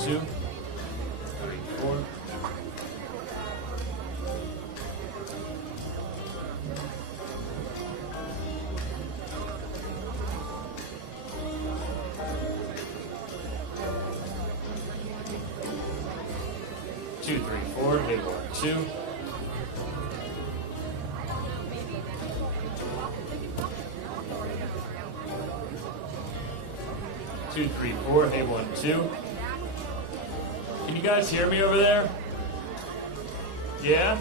2, 3, 4. 2, 3, 4, hit 1, 2. 2, 3, 4, hey 1, 2. Can you guys hear me over there? Yeah?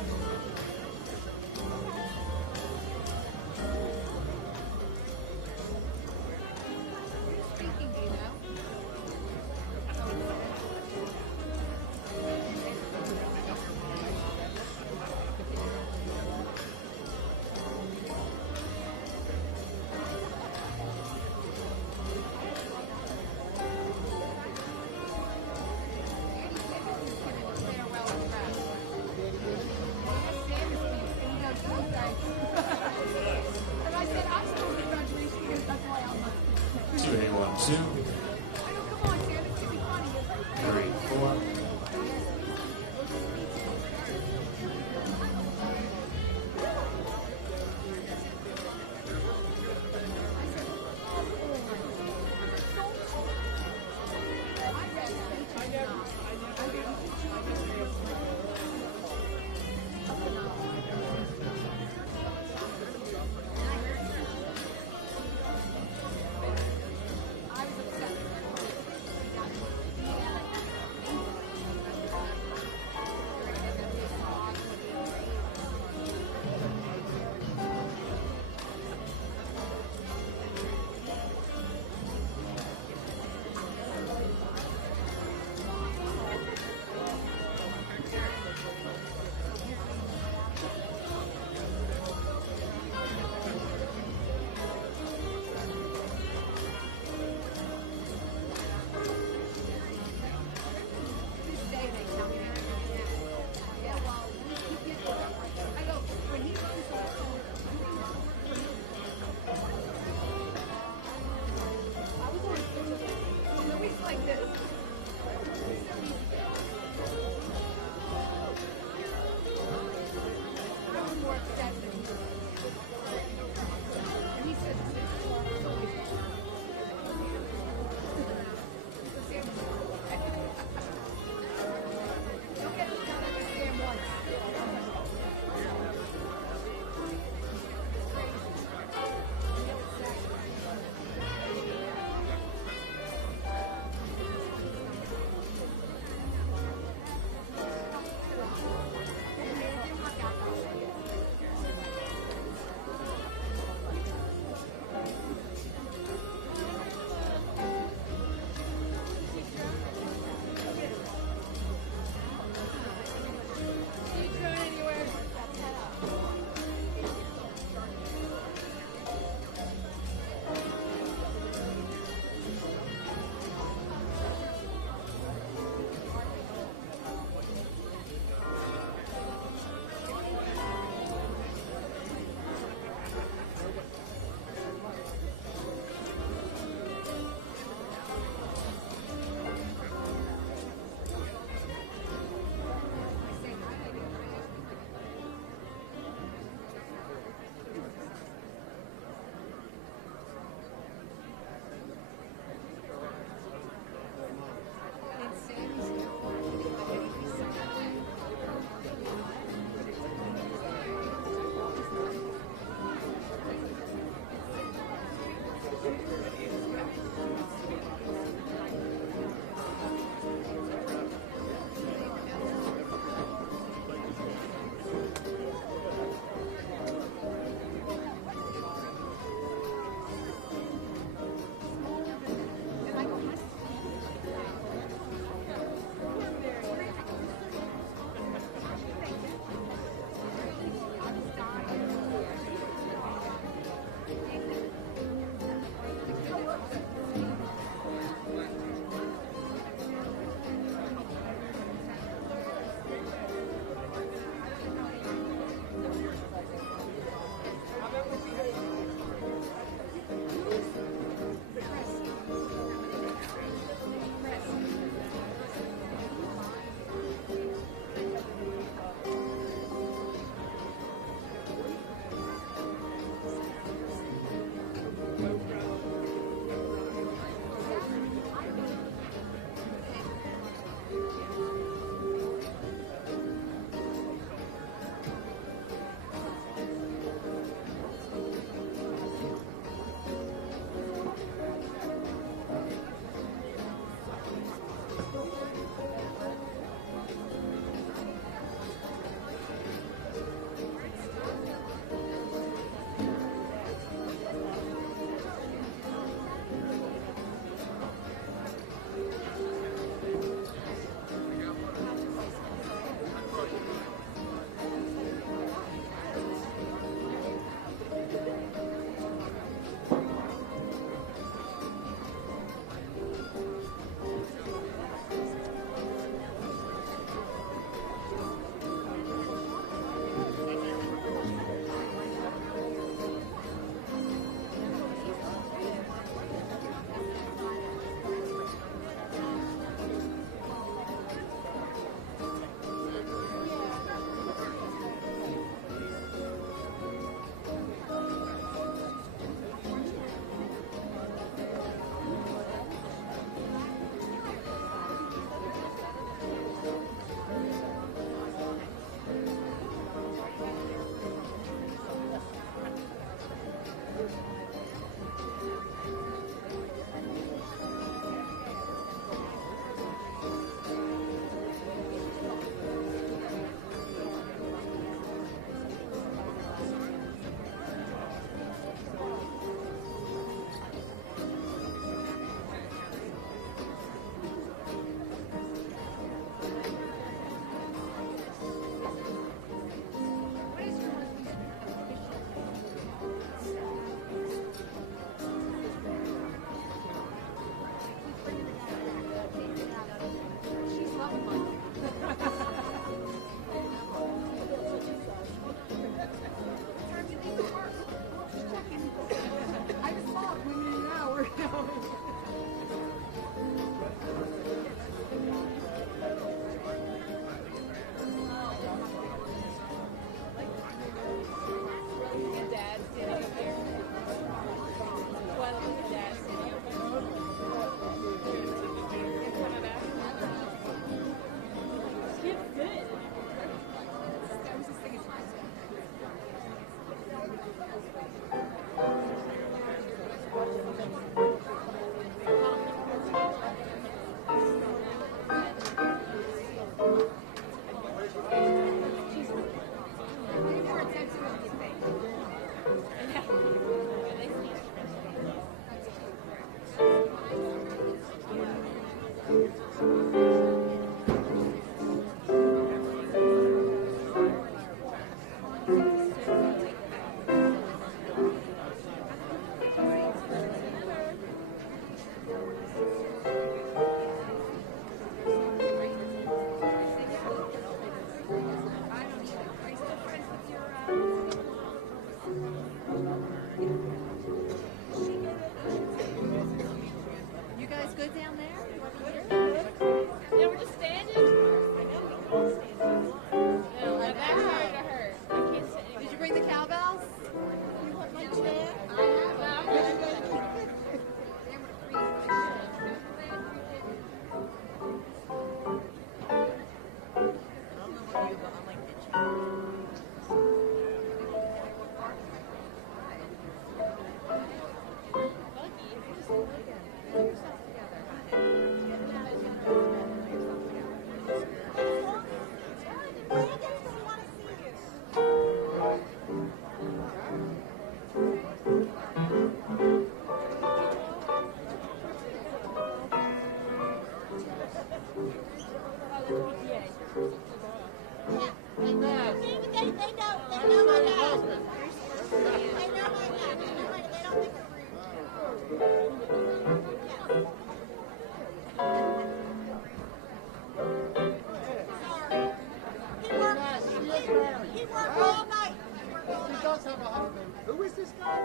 Who is this guy?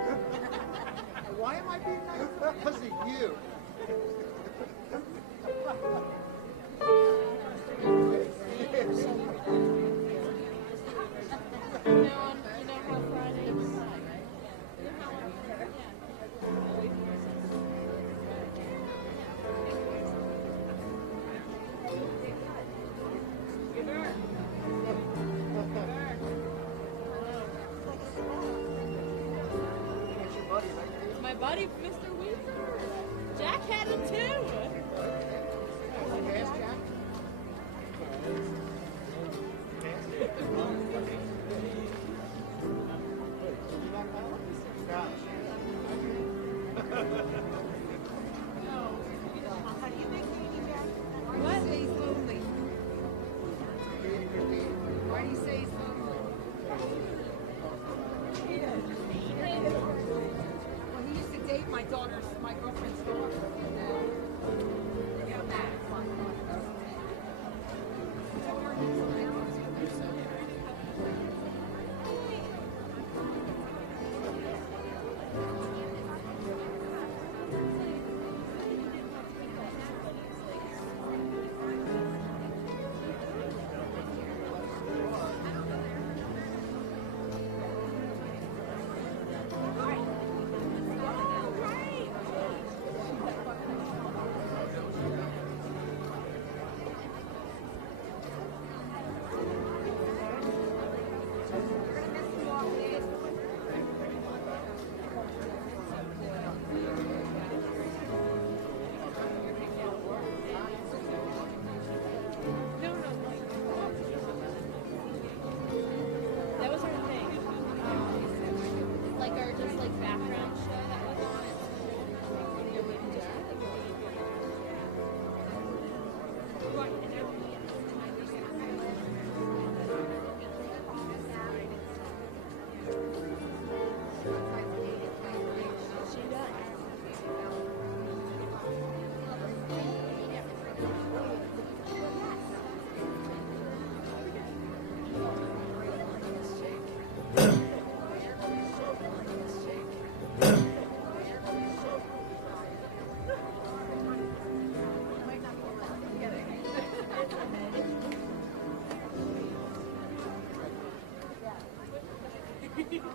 Why am I being nice? Because of you. My buddy, Mr. Weaver. Jack had him too. Why do you say he's lonely? Why do you say he's lonely? Well, he used to date my girlfriend's daughter. That was her thing. Like our just like background show that was on it.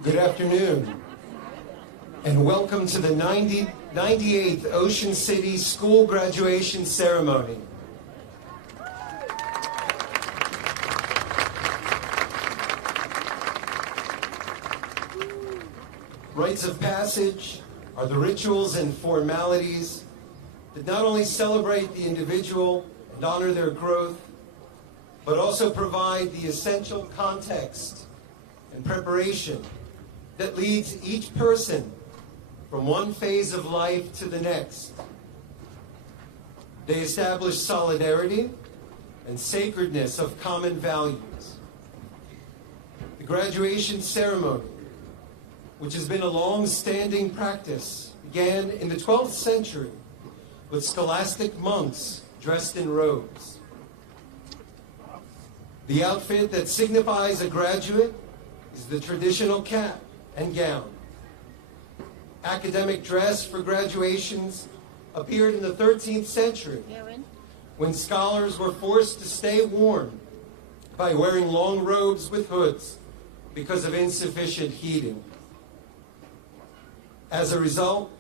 Good afternoon, and welcome to the 98th Ocean City School Graduation Ceremony. Rites of passage are the rituals and formalities that not only celebrate the individual and honor their growth, but also provide the essential context and preparation that leads each person from one phase of life to the next. They establish solidarity and sacredness of common values. The graduation ceremony, which has been a long-standing practice, began in the 12th century with scholastic monks dressed in robes. The outfit that signifies a graduate is the traditional cap and gown. Academic dress for graduations appeared in the 13th century when scholars were forced to stay warm by wearing long robes with hoods because of insufficient heating. As a result,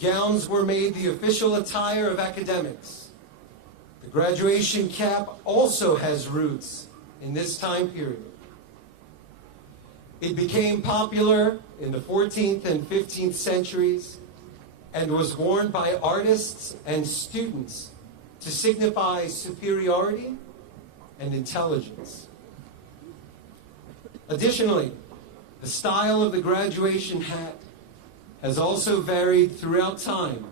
gowns were made the official attire of academics. The graduation cap also has roots in this time period. It became popular in the 14th and 15th centuries and was worn by artists and students to signify superiority and intelligence. Additionally, the style of the graduation hat has also varied throughout time,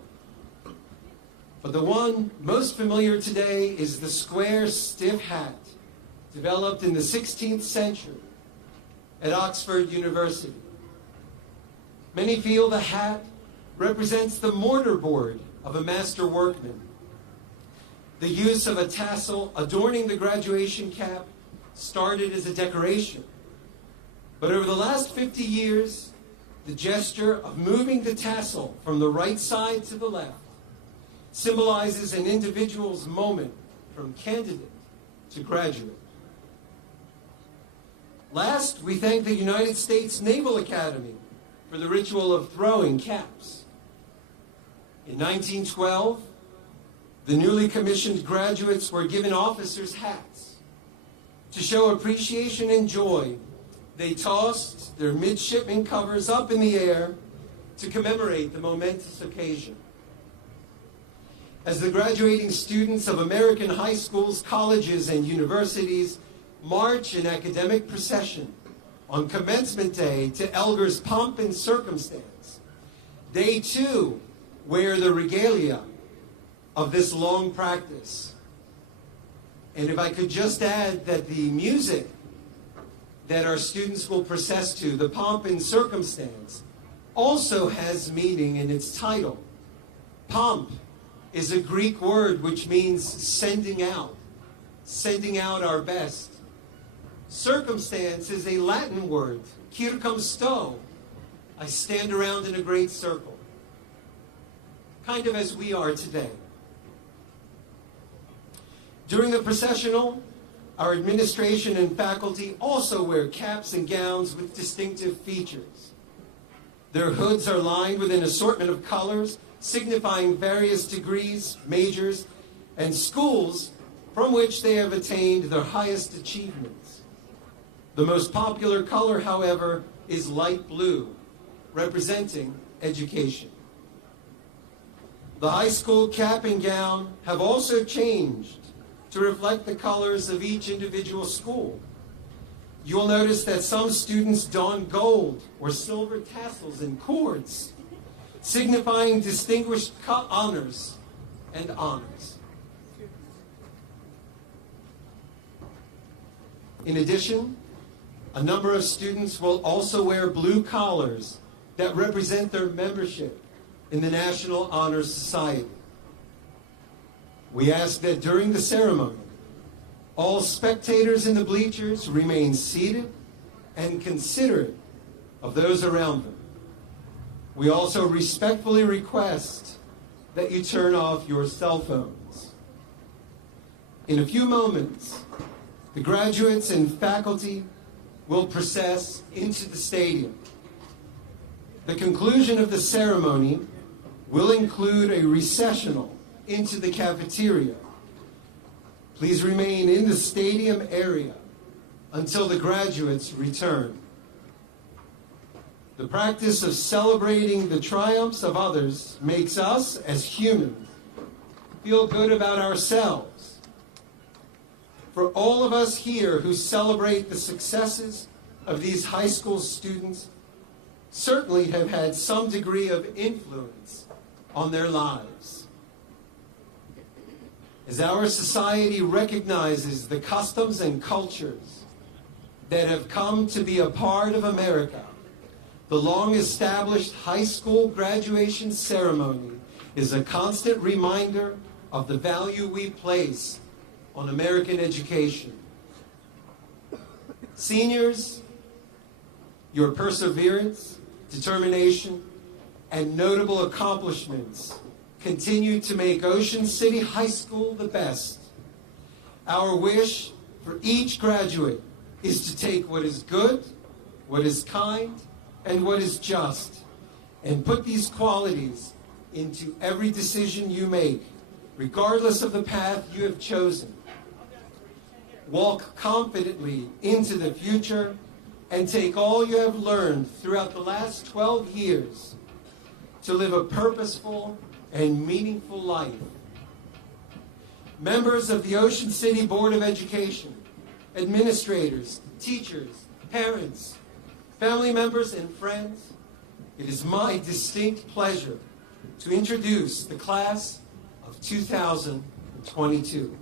But the one most familiar today is the square, stiff hat developed in the 16th century at Oxford University. Many feel the hat represents the mortarboard of a master workman. The use of a tassel adorning the graduation cap started as a decoration. But over the last 50 years, the gesture of moving the tassel from the right side to the left symbolizes an individual's moment from candidate to graduate. Last, we thank the United States Naval Academy for the ritual of throwing caps. In 1912, the newly commissioned graduates were given officers' hats. To show appreciation and joy, they tossed their midshipman covers up in the air to commemorate the momentous occasion. As the graduating students of American high schools, colleges, and universities march in academic procession on Commencement Day to Elgar's pomp and circumstance, they too wear the regalia of this long practice. And if I could just add that the music that our students will process to, the pomp and circumstance, also has meaning in its title. Pomp is a Greek word which means sending out our best. Circumstance is a Latin word, circumsto. I stand around in a great circle. Kind of as we are today. During the processional, our administration and faculty also wear caps and gowns with distinctive features. Their hoods are lined with an assortment of colors, signifying various degrees, majors, and schools from which they have attained their highest achievements. The most popular color, however, is light blue, representing education. The high school cap and gown have also changed to reflect the colors of each individual school. You will notice that some students don gold or silver tassels and cords, signifying distinguished honors and honors. In addition, a number of students will also wear blue collars that represent their membership in the National Honor Society. We ask that during the ceremony, all spectators in the bleachers remain seated and considerate of those around them. We also respectfully request that you turn off your cell phones. In a few moments, the graduates and faculty will process into the stadium. The conclusion of the ceremony will include a recessional into the cafeteria. Please remain in the stadium area until the graduates return. The practice of celebrating the triumphs of others makes us, as humans, feel good about ourselves. For all of us here who celebrate the successes of these high school students, certainly have had some degree of influence on their lives. As our society recognizes the customs and cultures that have come to be a part of America, the long-established high school graduation ceremony is a constant reminder of the value we place on American education. Seniors, your perseverance, determination, and notable accomplishments continue to make Ocean City High School the best. Our wish for each graduate is to take what is good, what is kind, and what is just, and put these qualities into every decision you make, regardless of the path you have chosen. Walk confidently into the future and take all you have learned throughout the last 12 years to live a purposeful and meaningful life. Members of the Ocean City Board of Education, administrators, teachers, parents, family members, and friends, it is my distinct pleasure to introduce the class of 2022.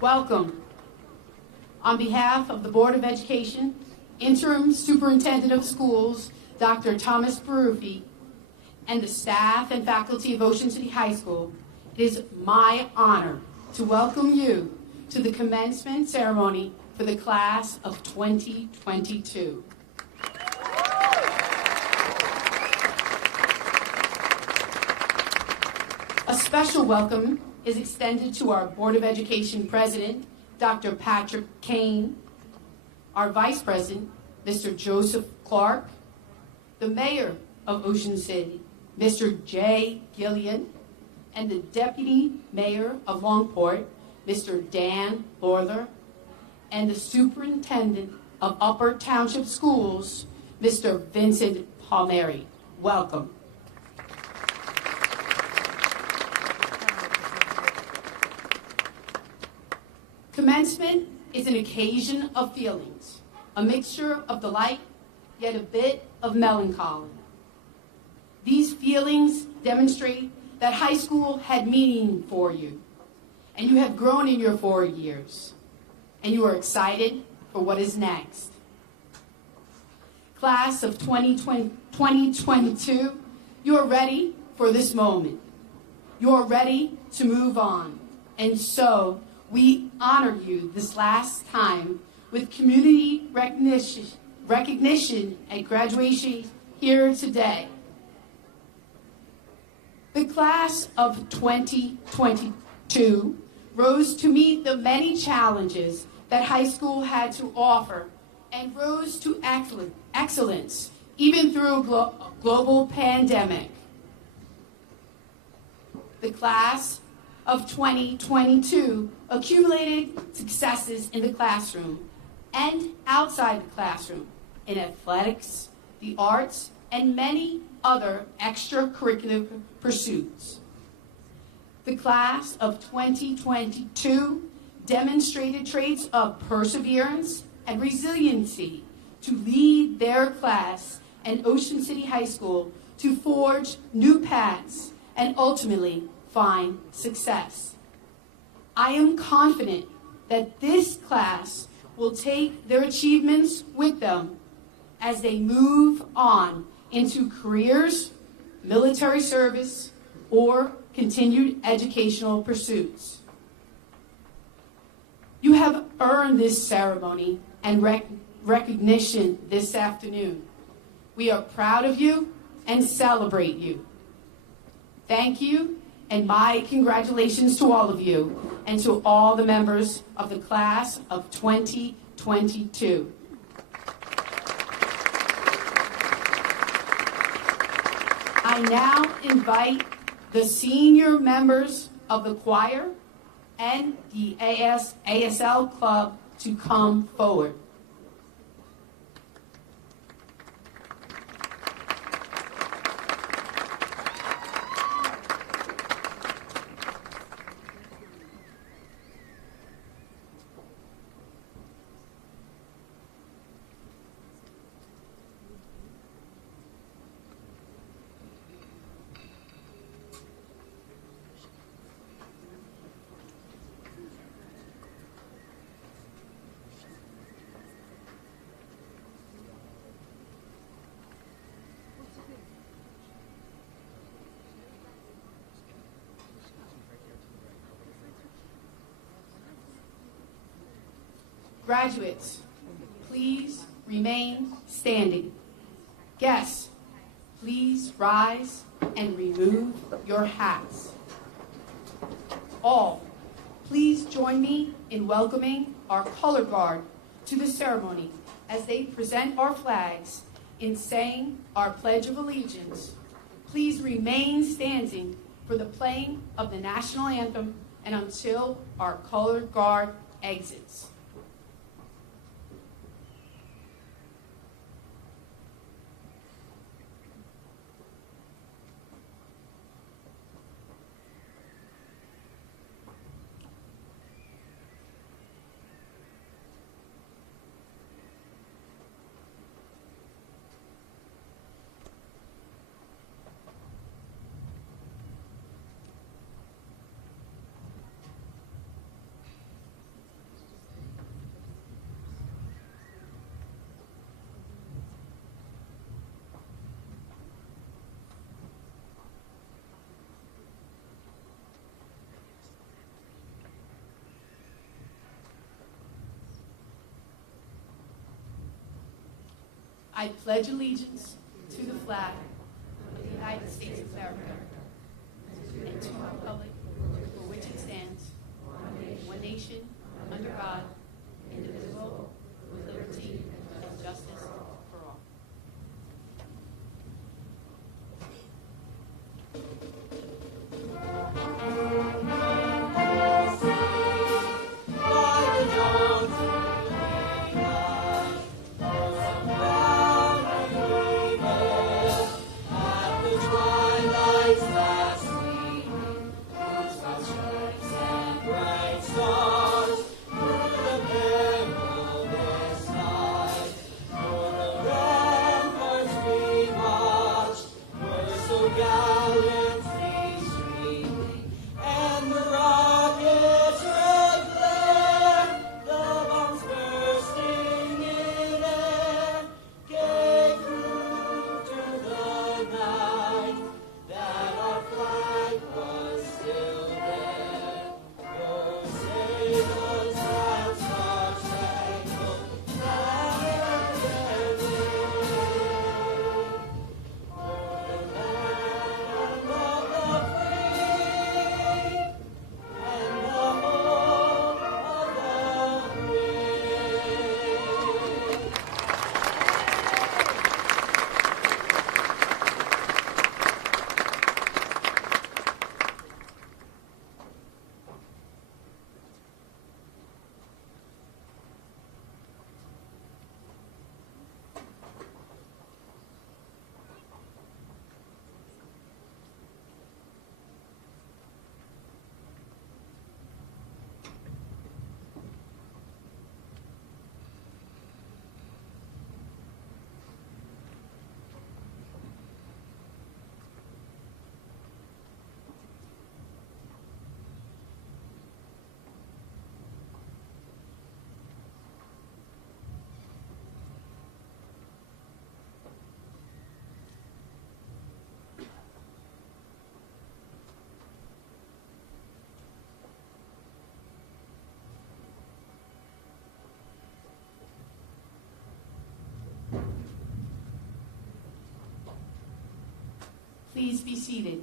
Welcome. On behalf of the Board of Education, Interim Superintendent of Schools, Dr. Thomas Baruffi, and the staff and faculty of Ocean City High School, it is my honor to welcome you to the commencement ceremony for the class of 2022. A special welcome is extended to our Board of Education President, Dr. Patrick Kane, our Vice President, Mr. Joseph Clark, the Mayor of Ocean City, Mr. Jay Gillian, and the Deputy Mayor of Longport, Mr. Dan Lorler, and the Superintendent of Upper Township Schools, Mr. Vincent Palmieri. Welcome. Commencement is an occasion of feelings, a mixture of delight, yet a bit of melancholy. These feelings demonstrate that high school had meaning for you, and you have grown in your 4 years, and you are excited for what is next. Class of 2022, you are ready for this moment. You are ready to move on, and so we honor you this last time with community recognition at graduation here today. The class of 2022 rose to meet the many challenges that high school had to offer and rose to excellence even through a global pandemic. The class of 2022 accumulated successes in the classroom and outside the classroom in athletics, the arts, and many other extracurricular pursuits. The class of 2022 demonstrated traits of perseverance and resiliency to lead their class and Ocean City High School to forge new paths and ultimately find success. I am confident that this class will take their achievements with them as they move on into careers, military service, or continued educational pursuits. You have earned this ceremony and recognition this afternoon. We are proud of you and celebrate you. Thank you, and my congratulations to all of you and to all the members of the class of 2022. I now invite the senior members of the choir and the ASL club to come forward. Graduates, please remain standing. Guests, please rise and remove your hats. All, please join me in welcoming our color guard to the ceremony as they present our flags in saying our Pledge of Allegiance. Please remain standing for the playing of the national anthem and until our color guard exits. I pledge allegiance to the flag of the United States of America and to the republic for which it stands, one nation, under God, indivisible, with liberty and justice for all. Please be seated.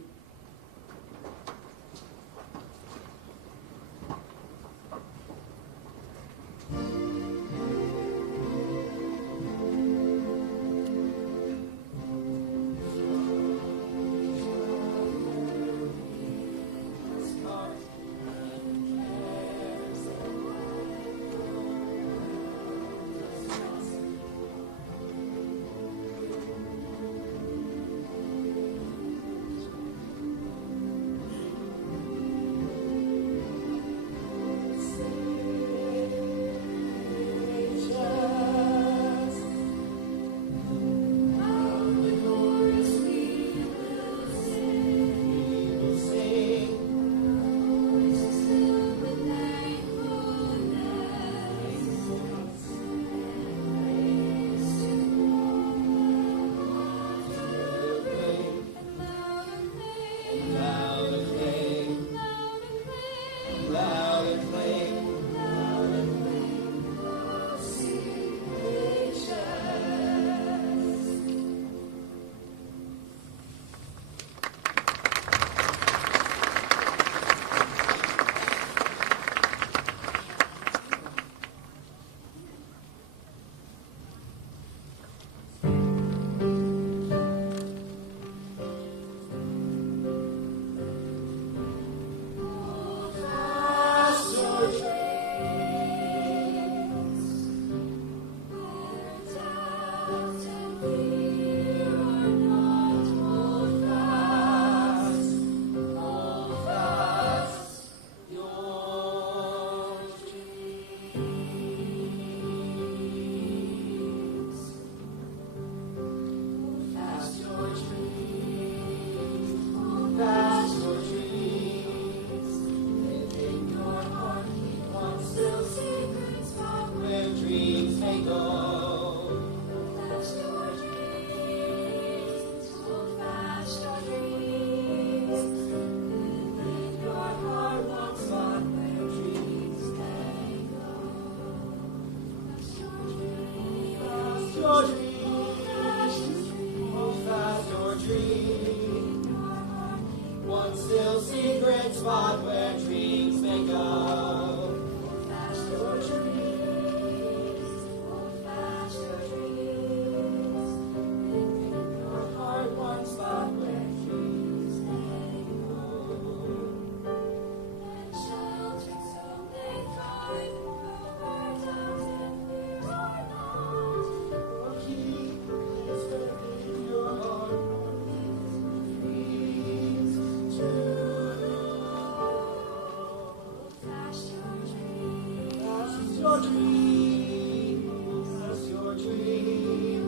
your dream, hold fast your dream.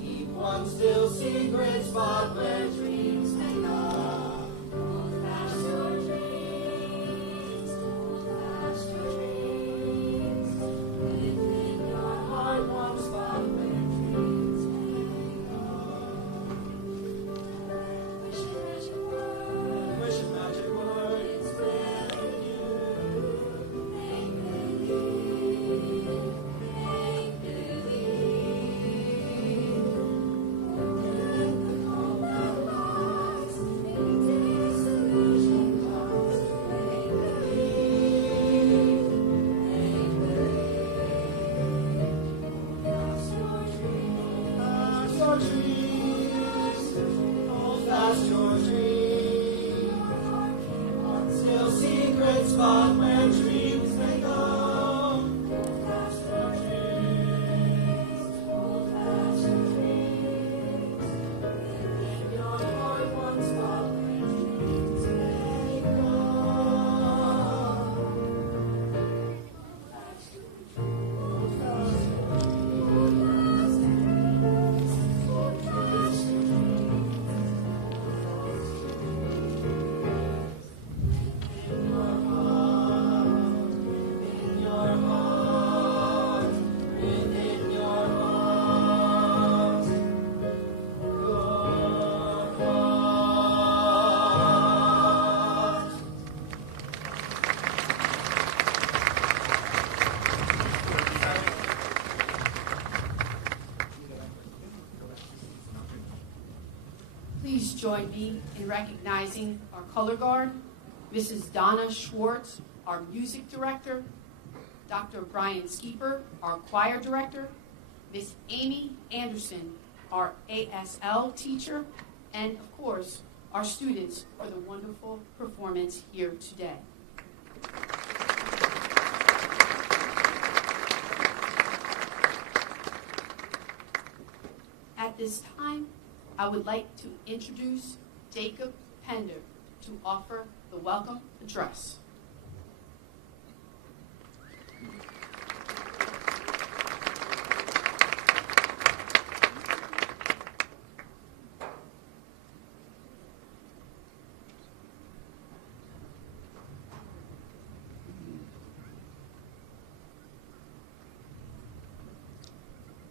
Keep one still secret spot where dreams may go. Hold fast your dreams, hold fast your dreams. Within your heart one spot where dreams may go. Wish a magic word, wish a magic word, it's within you. Make believe, make believe. Open the hope that lies in disillusion cause. Make believe, make believe. Fast your dreams, fast your dreams. Hold fast your dreams. One still secret spot where dreams may go. Hold fast your dreams. Hold fast your dreams. Within your heart, one spot where dreams may go. Hold fast your dreams. Hold fast your dreams. Hold fast your dreams. In your heart, within your heart, within your heart, your heart. Please join me in recognizing our color guard, Mrs. Donna Schwartz, our music director, Dr. Brian Skeeper, our choir director, Miss Amy Anderson, our ASL teacher, and of course, our students for the wonderful performance here today. At this time, I would like to introduce Jacob Pender to offer the welcome address.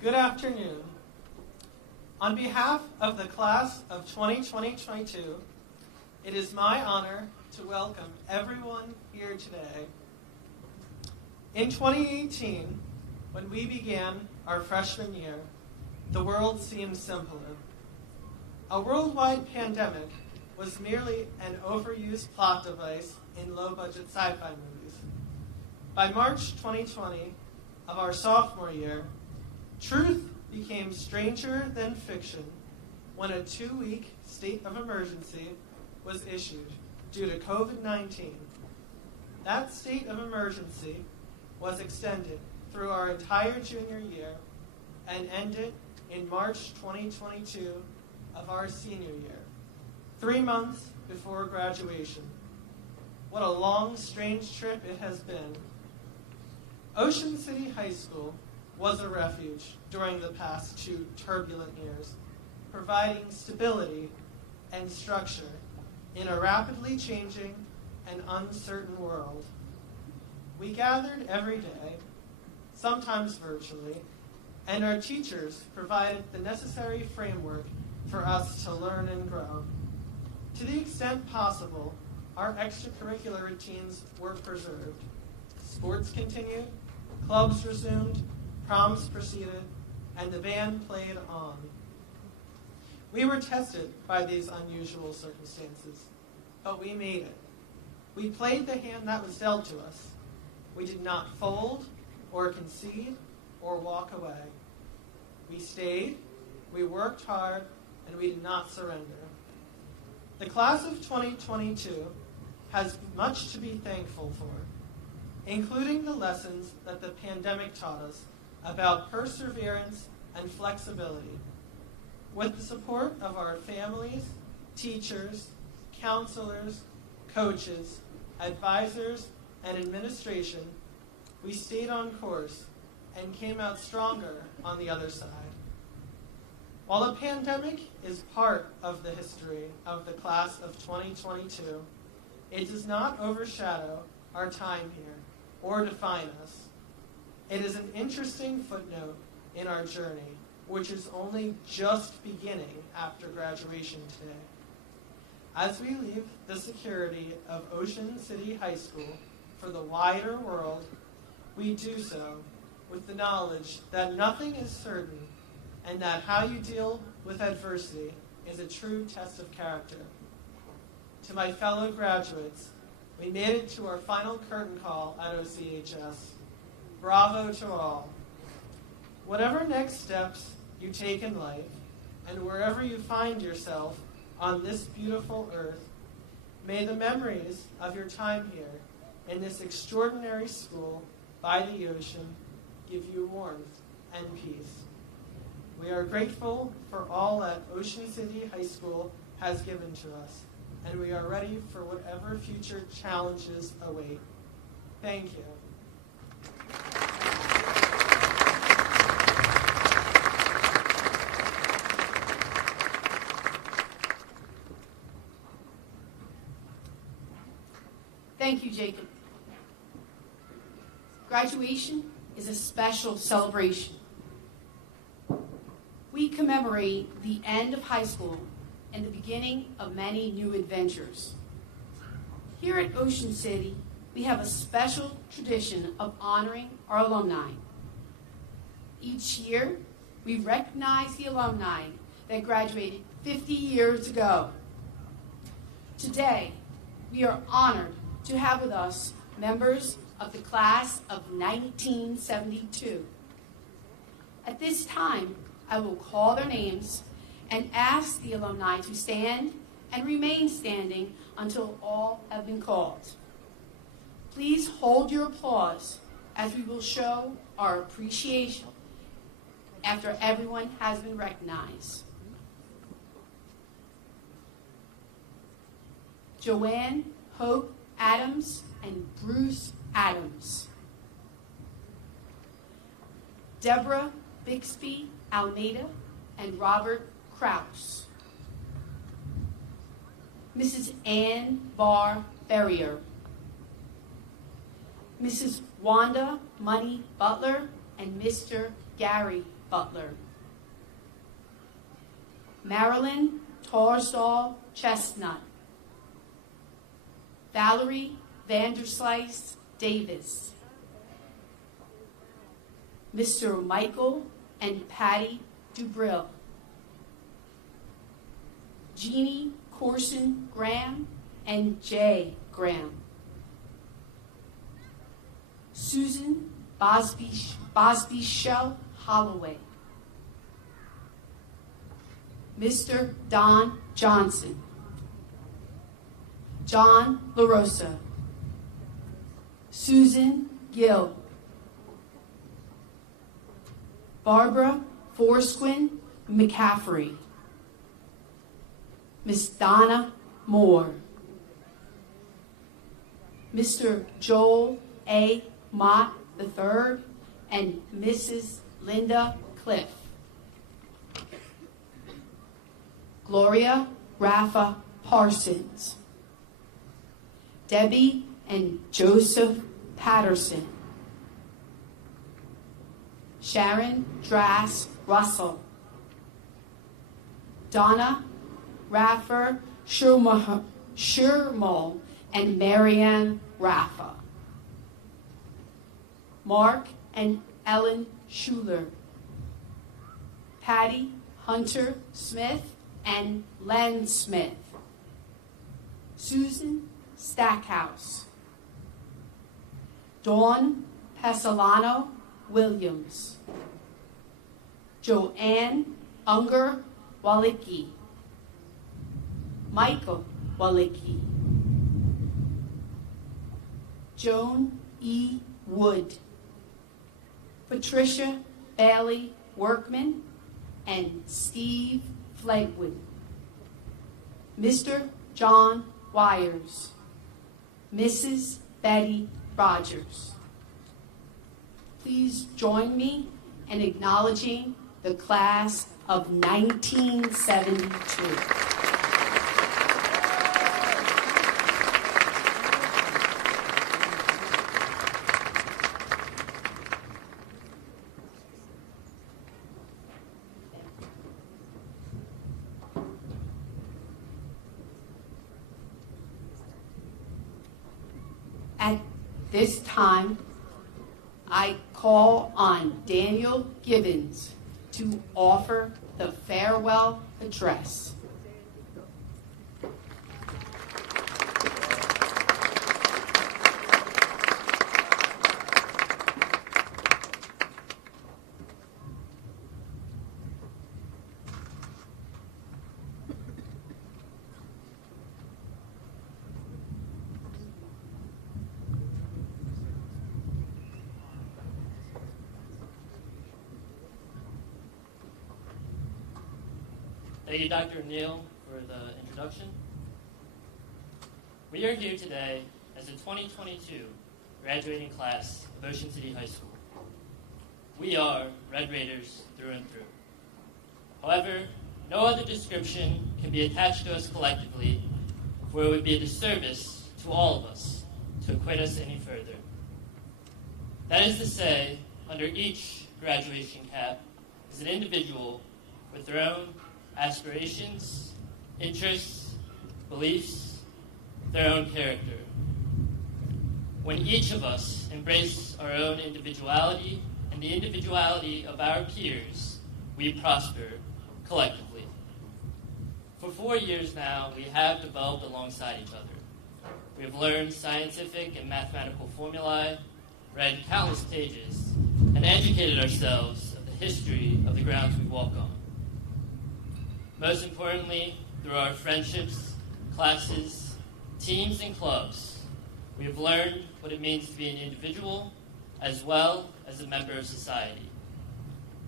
Good afternoon. On behalf of the class of 2020-22, it is my honor to welcome everyone here today. In 2018, when we began our freshman year, the world seemed simpler. A worldwide pandemic was merely an overused plot device in low-budget sci-fi movies. By March 2020 of our sophomore year, truth became stranger than fiction when a 2-week state of emergency was issued due to COVID-19. That state of emergency was extended through our entire junior year and ended in March 2022 of our senior year, 3 months before graduation. What a long, strange trip it has been. Ocean City High School was a refuge during the past 2 turbulent years, providing stability and structure in a rapidly changing and uncertain world. We gathered every day, sometimes virtually, and our teachers provided the necessary framework for us to learn and grow. To the extent possible, our extracurricular routines were preserved. Sports continued, clubs resumed, proms proceeded, and the band played on. We were tested by these unusual circumstances, but we made it. We played the hand that was dealt to us. We did not fold or concede or walk away. We stayed, we worked hard, and we did not surrender. The class of 2022 has much to be thankful for, including the lessons that the pandemic taught us about perseverance and flexibility. With the support of our families, teachers, counselors, coaches, advisors, and administration, we stayed on course and came out stronger on the other side. While the pandemic is part of the history of the class of 2022, it does not overshadow our time here or define us. It is an interesting footnote in our journey, which is only just beginning after graduation today. As we leave the security of Ocean City High School for the wider world, we do so with the knowledge that nothing is certain and that how you deal with adversity is a true test of character. To my fellow graduates, we made it to our final curtain call at OCHS. Bravo to all. Whatever next steps you take in life, and wherever you find yourself on this beautiful earth, may the memories of your time here in this extraordinary school by the ocean give you warmth and peace. We are grateful for all that Ocean City High School has given to us, and we are ready for whatever future challenges await. Thank you. Thank you, Jacob. Graduation is a special celebration. We commemorate the end of high school and the beginning of many new adventures. Here at Ocean City, we have a special tradition of honoring our alumni. Each year, we recognize the alumni that graduated 50 years ago. Today, we are honored to have with us members of the class of 1972. At this time, I will call their names and ask the alumni to stand and remain standing until all have been called. Please hold your applause as we will show our appreciation after everyone has been recognized. Joanne Hope Adams and Bruce Adams. Deborah Bixby Almeida and Robert Kraus. Mrs. Ann Barr Ferrier. Mrs. Wanda Money Butler and Mr. Gary Butler. Marilyn Torsdahl Chestnut. Valerie Vanderslice Davis. Mr. Michael and Patty Dubrill. Jeannie Corson Graham and Jay Graham. Susan Bosby Shell Holloway. Mr. Don Johnson. John LaRosa. Susan Gill. Barbara Forsquin McCaffrey. Miss Donna Moore. Mr. Joel A. Mott III and Mrs. Linda Cliff. Gloria Rafa Parsons. Debbie and Joseph Patterson. Sharon Drass Russell. Donna Raffer Schurmal and Marianne Raffa. Mark and Ellen Schuler. Patty Hunter Smith and Len Smith. Susan Stackhouse. Dawn Pasolano Williams. Joanne Unger Walicki. Michael Walicki. Joan E. Wood. Patricia Bailey Workman and Steve Flegwood. Mr. John Wires. Mrs. Betty Rogers. please join me in acknowledging the class of 1972. At this time, I call on Daniel Gibbons to offer the farewell address. Thank you, Dr. Neal, for the introduction. We are here today as the 2022 graduating class of Ocean City High School. We are Red Raiders through and through. However, no other description can be attached to us collectively, for it would be a disservice to all of us to equate us any further. That is to say, under each graduation cap is an individual with their own aspirations, interests, beliefs, their own character. When each of us embrace our own individuality and the individuality of our peers, we prosper collectively. For 4 years now, we have developed alongside each other. We have learned scientific and mathematical formulae, read countless pages, and educated ourselves of the history of the grounds we walk on. Most importantly, through our friendships, classes, teams, and clubs, we have learned what it means to be an individual as well as a member of society.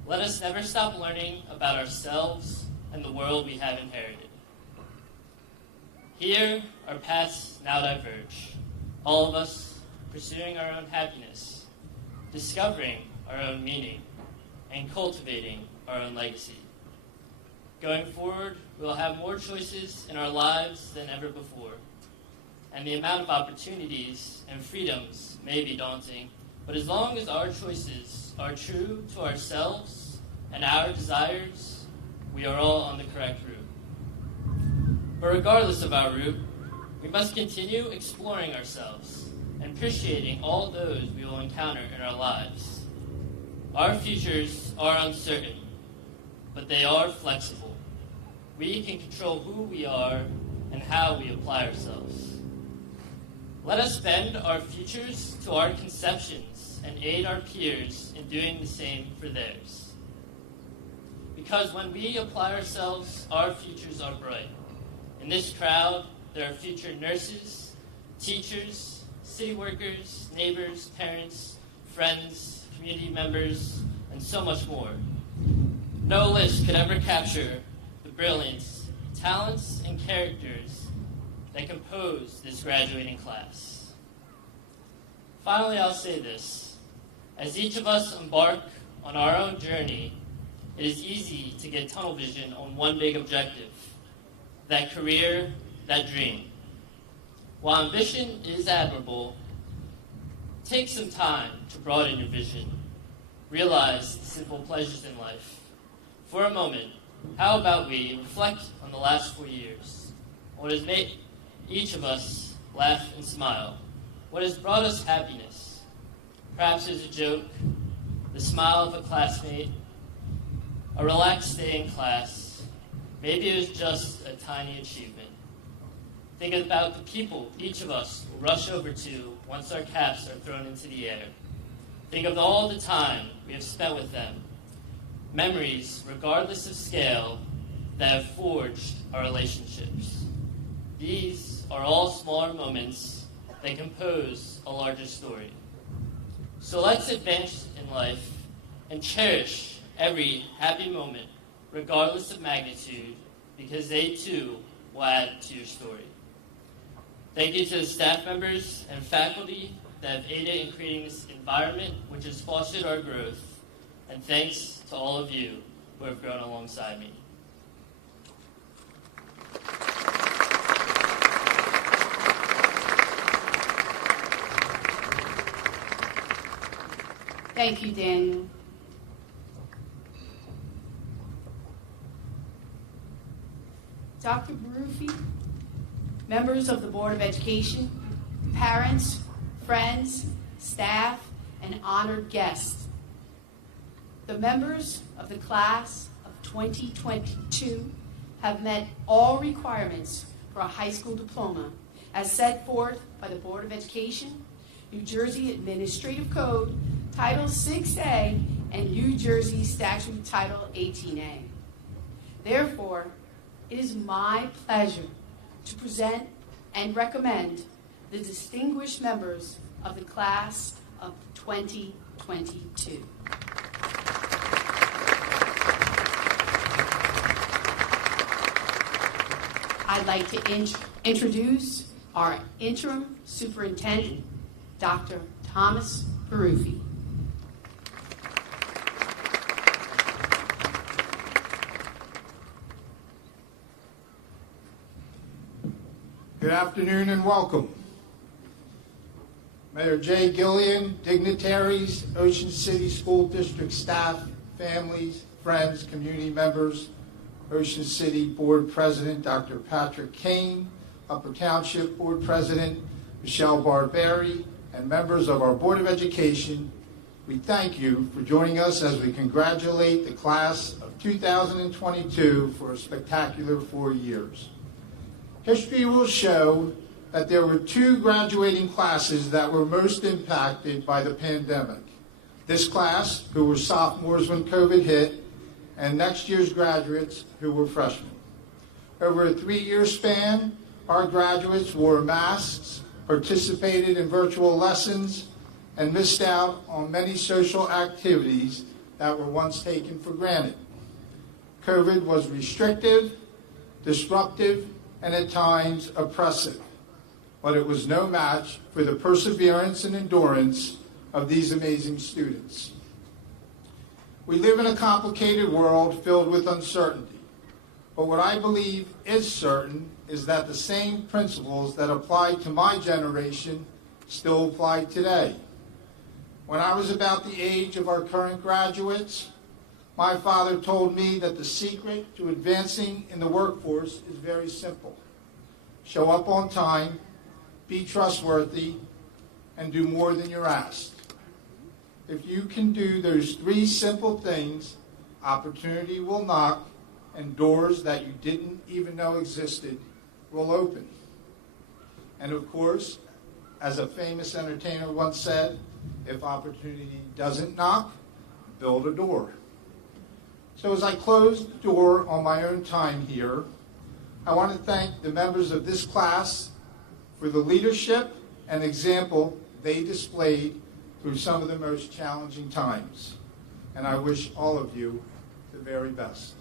Let us never stop learning about ourselves and the world we have inherited. Here, our paths now diverge, all of us pursuing our own happiness, discovering our own meaning, and cultivating our own legacy. Going forward, we will have more choices in our lives than ever before, and the amount of opportunities and freedoms may be daunting, but as long as our choices are true to ourselves and our desires, we are all on the correct route. But regardless of our route, we must continue exploring ourselves and appreciating all those we will encounter in our lives. Our futures are uncertain, but they are flexible. We can control who we are and how we apply ourselves. Let us bend our futures to our conceptions and aid our peers in doing the same for theirs. Because when we apply ourselves, our futures are bright. In this crowd, there are future nurses, teachers, city workers, neighbors, parents, friends, community members, and so much more. No list could ever capture the brilliance, talents, and characters that compose this graduating class. Finally, I'll say this. As each of us embark on our own journey, it is easy to get tunnel vision on one big objective, that career, that dream. While ambition is admirable, take some time to broaden your vision. Realize the simple pleasures in life. For a moment, how about we reflect on the last 4 years? What has made each of us laugh and smile? What has brought us happiness? Perhaps there's a joke, the smile of a classmate, a relaxed day in class. Maybe it was just a tiny achievement. Think about the people each of us will rush over to once our caps are thrown into the air. Think of all the time we have spent with them. Memories, regardless of scale, that have forged our relationships. These are all smaller moments that compose a larger story. So let's advance in life and cherish every happy moment, regardless of magnitude, because they too will add to your story. Thank you to the staff members and faculty that have aided in creating this environment which has fostered our growth, and thanks to all of you who have grown alongside me. Thank you, Daniel. Dr. Barufi, members of the Board of Education, parents, friends, staff, and honored guests. The members of the class of 2022 have met all requirements for a high school diploma as set forth by the Board of Education, New Jersey Administrative Code, Title 6A, and New Jersey Statute Title 18A. Therefore, it is my pleasure to present and recommend the distinguished members of the class of 2022. I'd like to introduce our interim superintendent, Dr. Thomas Barufi. Good afternoon and welcome. Mayor Jay Gillian, dignitaries, Ocean City School District staff, families, friends, community members, Ocean City Board President Dr. Patrick Kane, Upper Township Board President Michelle Barberi, and members of our Board of Education, we thank you for joining us as we congratulate the class of 2022 for a spectacular 4 years. History will show that there were 2 graduating classes that were most impacted by the pandemic. This class, who were sophomores when COVID hit, and next year's graduates, who were freshmen. Over a 3-year span, our graduates wore masks, participated in virtual lessons, and missed out on many social activities that were once taken for granted. COVID was restrictive, disruptive, and at times oppressive, but it was no match for the perseverance and endurance of these amazing students. We live in a complicated world filled with uncertainty, but what I believe is certain is that the same principles that applied to my generation still apply today. When I was about the age of our current graduates, my father told me that the secret to advancing in the workforce is very simple. Show up on time, be trustworthy, and do more than you're asked. If you can do those 3 simple things, opportunity will knock and doors that you didn't even know existed will open. And of course, as a famous entertainer once said, if opportunity doesn't knock, build a door. So as I close the door on my own time here, I want to thank the members of this class for the leadership and example they displayed through some of the most challenging times. And I wish all of you the very best.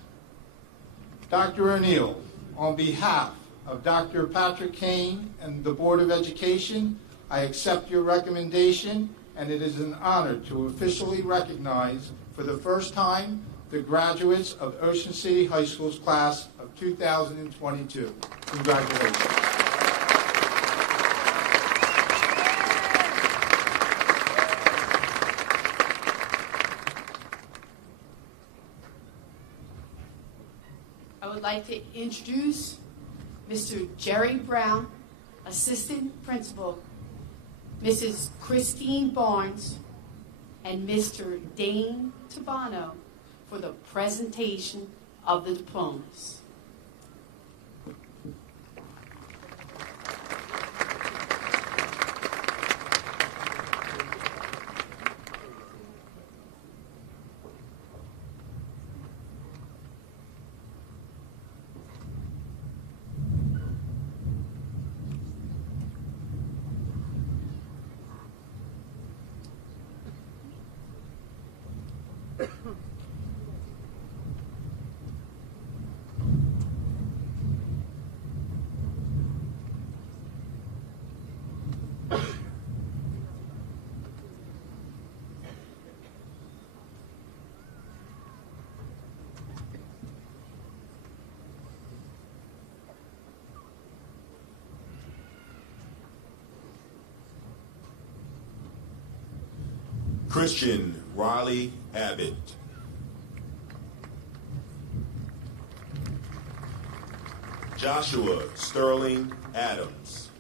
Dr. O'Neill, on behalf of Dr. Patrick Kane and the Board of Education, I accept your recommendation, and it is an honor to officially recognize for the first time the graduates of Ocean City High School's class of 2022. Congratulations. I would like to introduce Mr. Jerry Brown, Assistant Principal, Mrs. Christine Barnes, and Mr. Dane Tabano for the presentation of the diplomas. Christian Riley Abbott. Joshua Sterling Adams.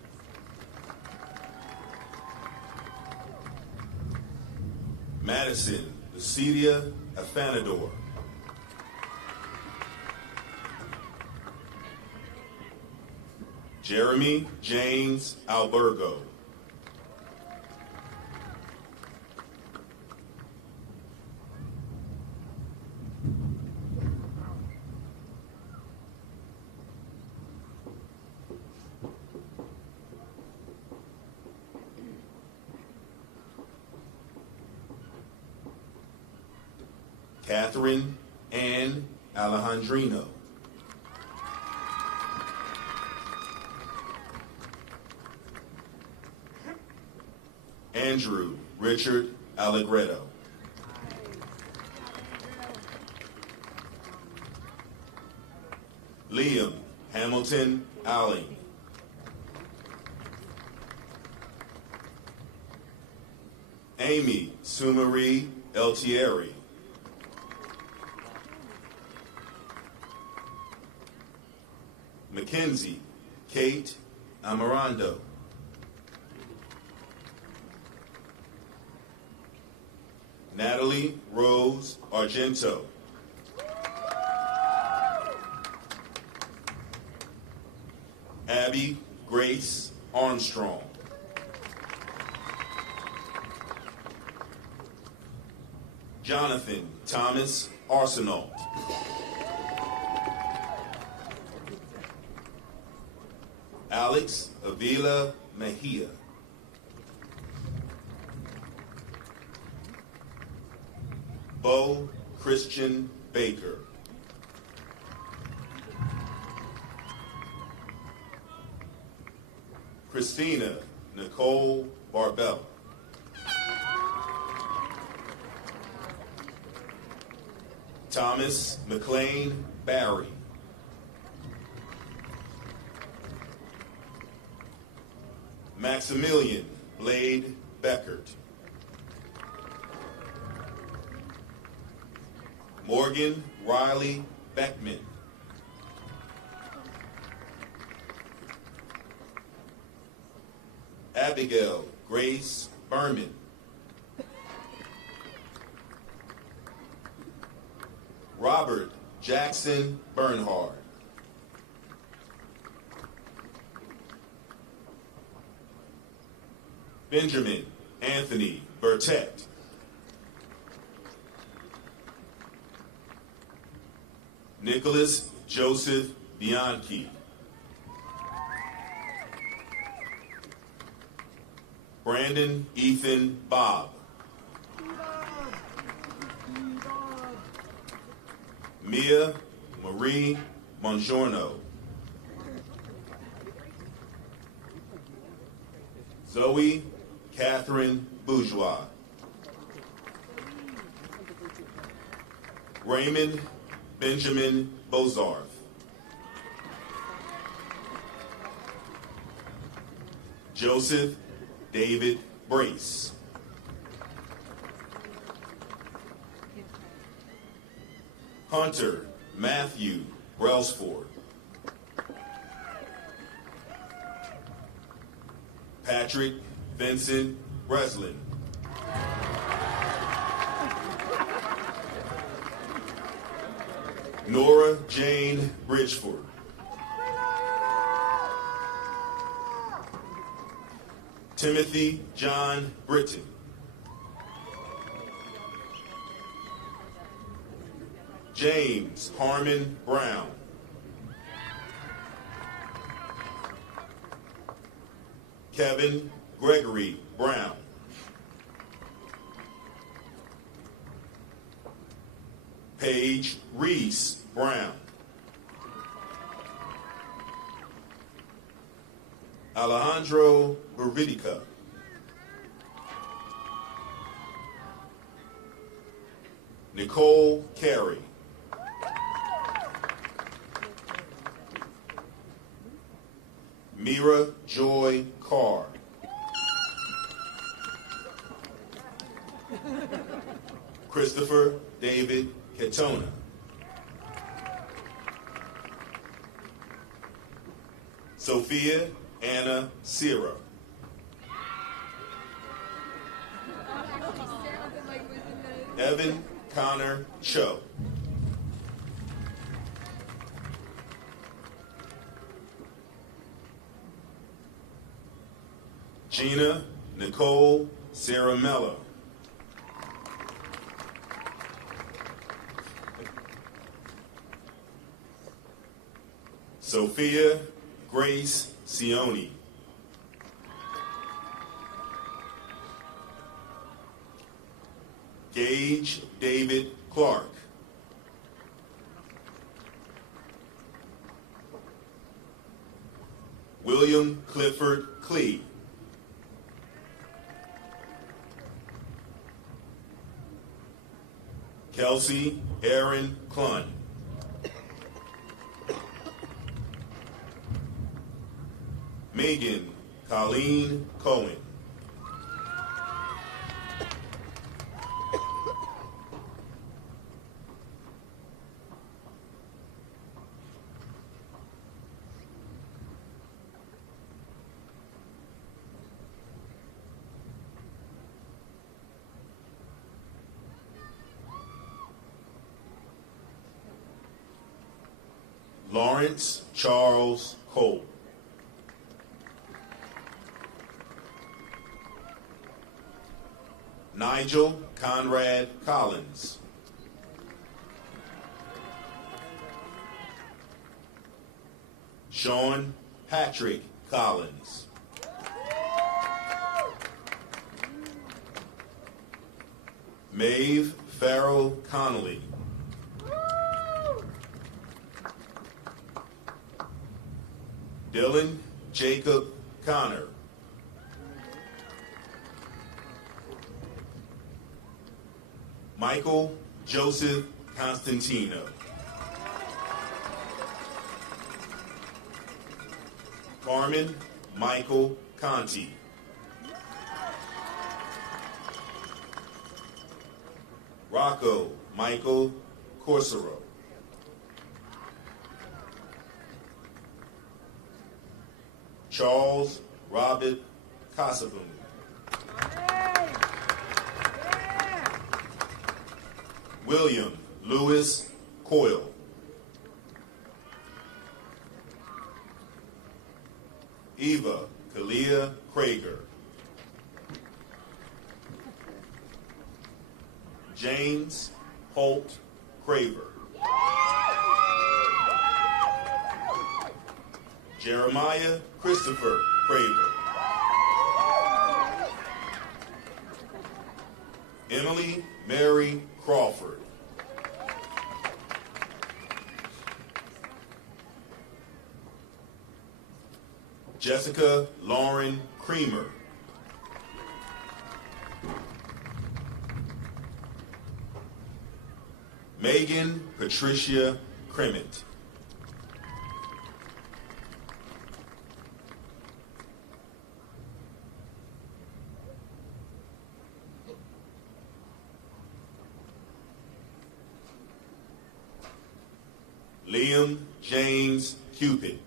Madison Lucidia Afanador. Jeremy James Albergo. Catherine Ann Alejandrino. Andrew Richard Allegretto. Liam Hamilton Alling. Amy Sumari Eltieri. Mackenzie Kate Amarando. Natalie Rose Argento. Abby Grace Armstrong. Jonathan Thomas Arsenault. Alex Avila Mejia. Bo Christian Baker. Christina Nicole Barbella. Thomas McLean Barry. Maximilian Blade Beckert. Morgan Riley Beckman. Abigail Grace Berman. Robert Jackson Bernhard. Benjamin Anthony Bertet. Nicholas Joseph Bianchi. Brandon Ethan Bob. Mia Marie Mongiorno. Zoe Catherine Bourgeois. Raymond Benjamin Bozarth. Joseph David Brace. Hunter Matthew Brailsford. Patrick Vincent Breslin. Nora Jane Bridgeford. Timothy John Britton. James Harmon Brown. Kevin Gregory Brown. Paige Reese Brown. Alejandro Buridica. Nicole Carey. Mira Joy Carr. Christopher David Katona. Sophia Anna Sierra. Evan Connor Cho. Gina Nicole Ceramello. Sophia Grace Sioni. Gage David Clark. William Clifford Clee. Kelsey Aaron Clun. Megan Colleen Cohen. Lawrence Charles Cole. Nigel Conrad Collins. Sean Patrick Collins. Maeve Farrell Connolly. Dylan Jacob Connor. Michael Joseph Constantino. Carmen Michael Conti. Rocco Michael Corsaro. Charles Robert Casabun. William Lewis Coyle. Eva Kalia Krager. James Holt Craver. Jeremiah Christopher Craver. Emily Mary Crawford. Jessica Lauren Creamer. Megan Patricia Crement. Liam James Cupid.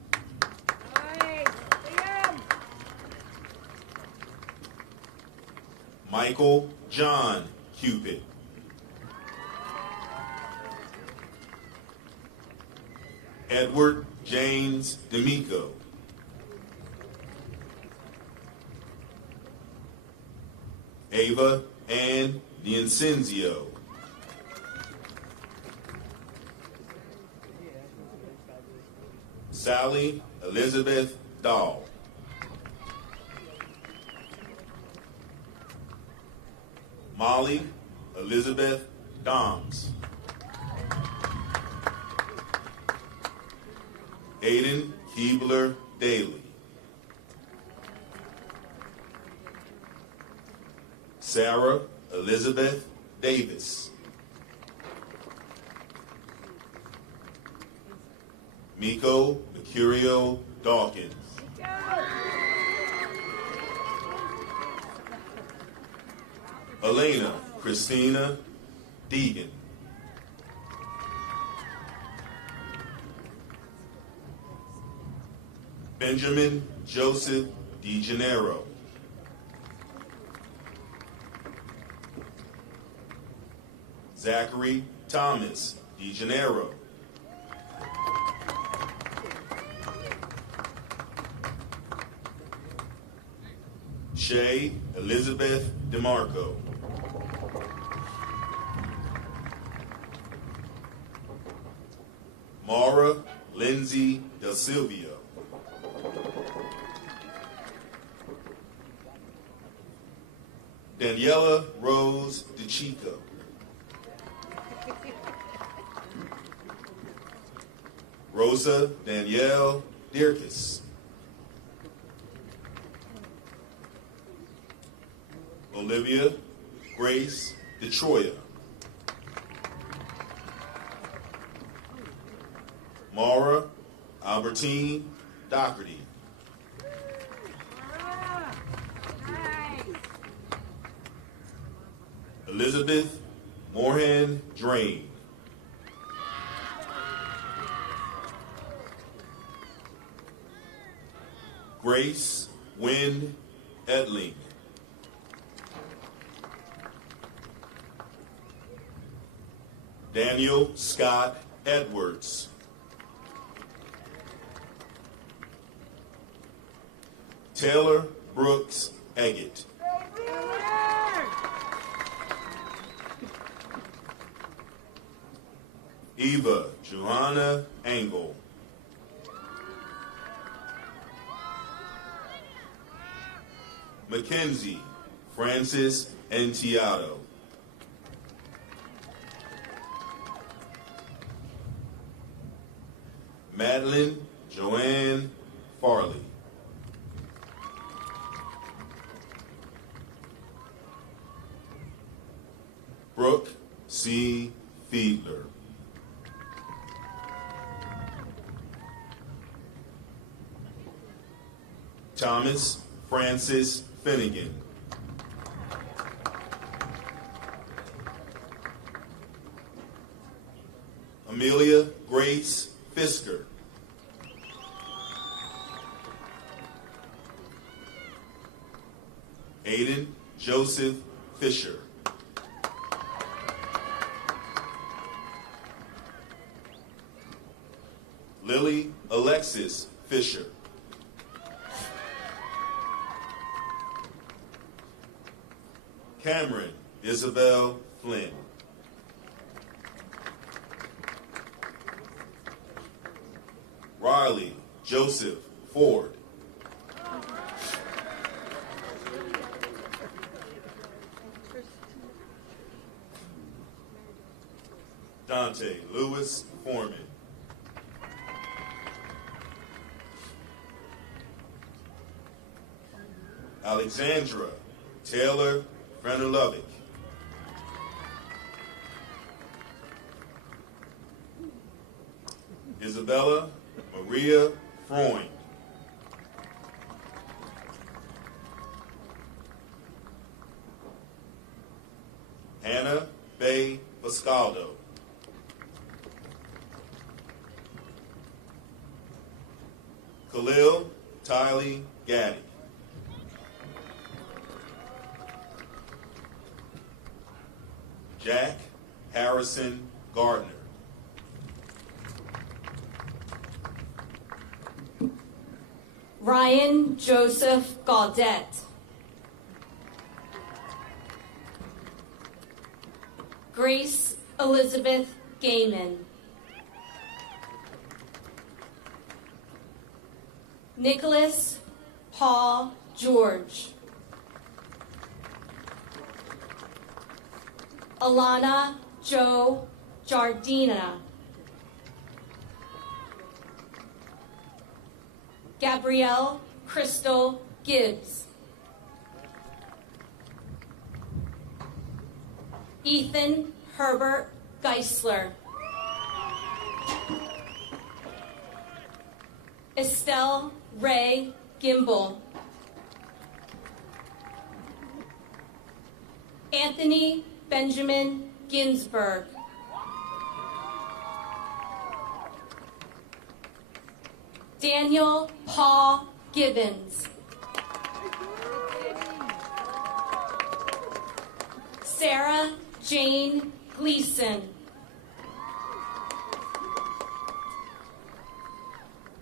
Michael John Cupid. Edward James D'Amico. Ava Ann D'Incenzio. Sally Elizabeth Dahl. Molly Elizabeth Doms. Aiden Keebler Daly. Sarah Elizabeth Davis. Miko Mercurio Dawkins. Elena Christina Deegan. Benjamin Joseph DeGennaro. Zachary Thomas DeGennaro. Shay Elizabeth DeMarco. Mara Lindsay Da Silvio. Daniela Rose DeChico. Rosa Danielle Dirkus. Olivia Grace DeTroya. Mara Albertine Doherty. Elizabeth Moorhan Drain. Grace Wynn Edling. Daniel Scott Edwards. Taylor Brooks Eggett. Eva Johanna Engel. Mackenzie Francis Entiato. Madeline Joanne Farley. Brooke C. Fiedler. Thomas Francis Finnegan. Amelia Grace Fisker. Aiden Joseph Fisher. Lily Alexis Fisher. Cameron Isabel Flynn. Riley Joseph Ford. Dante Lewis Foreman. Alexandra Taylor Franilovic. Isabella Maria Freund. Hannah Bay Pascaldo. Khalil Tylee Gaddy. Jack Harrison Gardner. Ryan Joseph Gaudette. Grace Elizabeth Gaiman. Nicholas Paul George. Alana Jo Jardina. Gabrielle Crystal Gibbs. Ethan Herbert Geisler. Estelle Ray Gimbel. Anthony Benjamin Ginsburg. Daniel Paul Gibbons. Sarah Jane Gleason.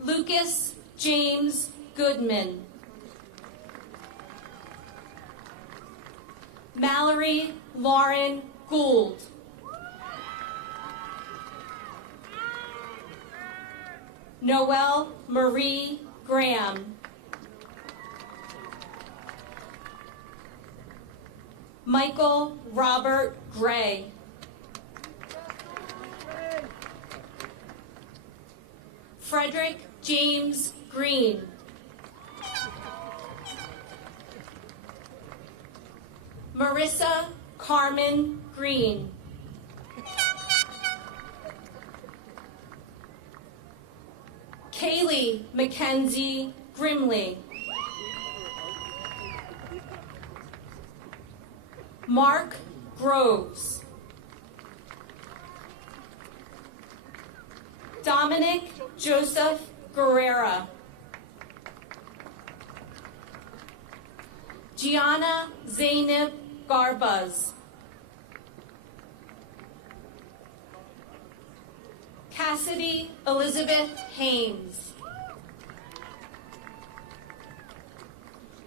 Lucas James Goodman. Mallory Lauren Gould. Noelle Marie Graham. Michael Robert Gray. Frederick James Green. Marissa Carmen Green. Kaylee Mackenzie Grimley. Mark Groves. Dominic Joseph Guerrera. Gianna Zainab Garbaz. Cassidy Elizabeth Haynes.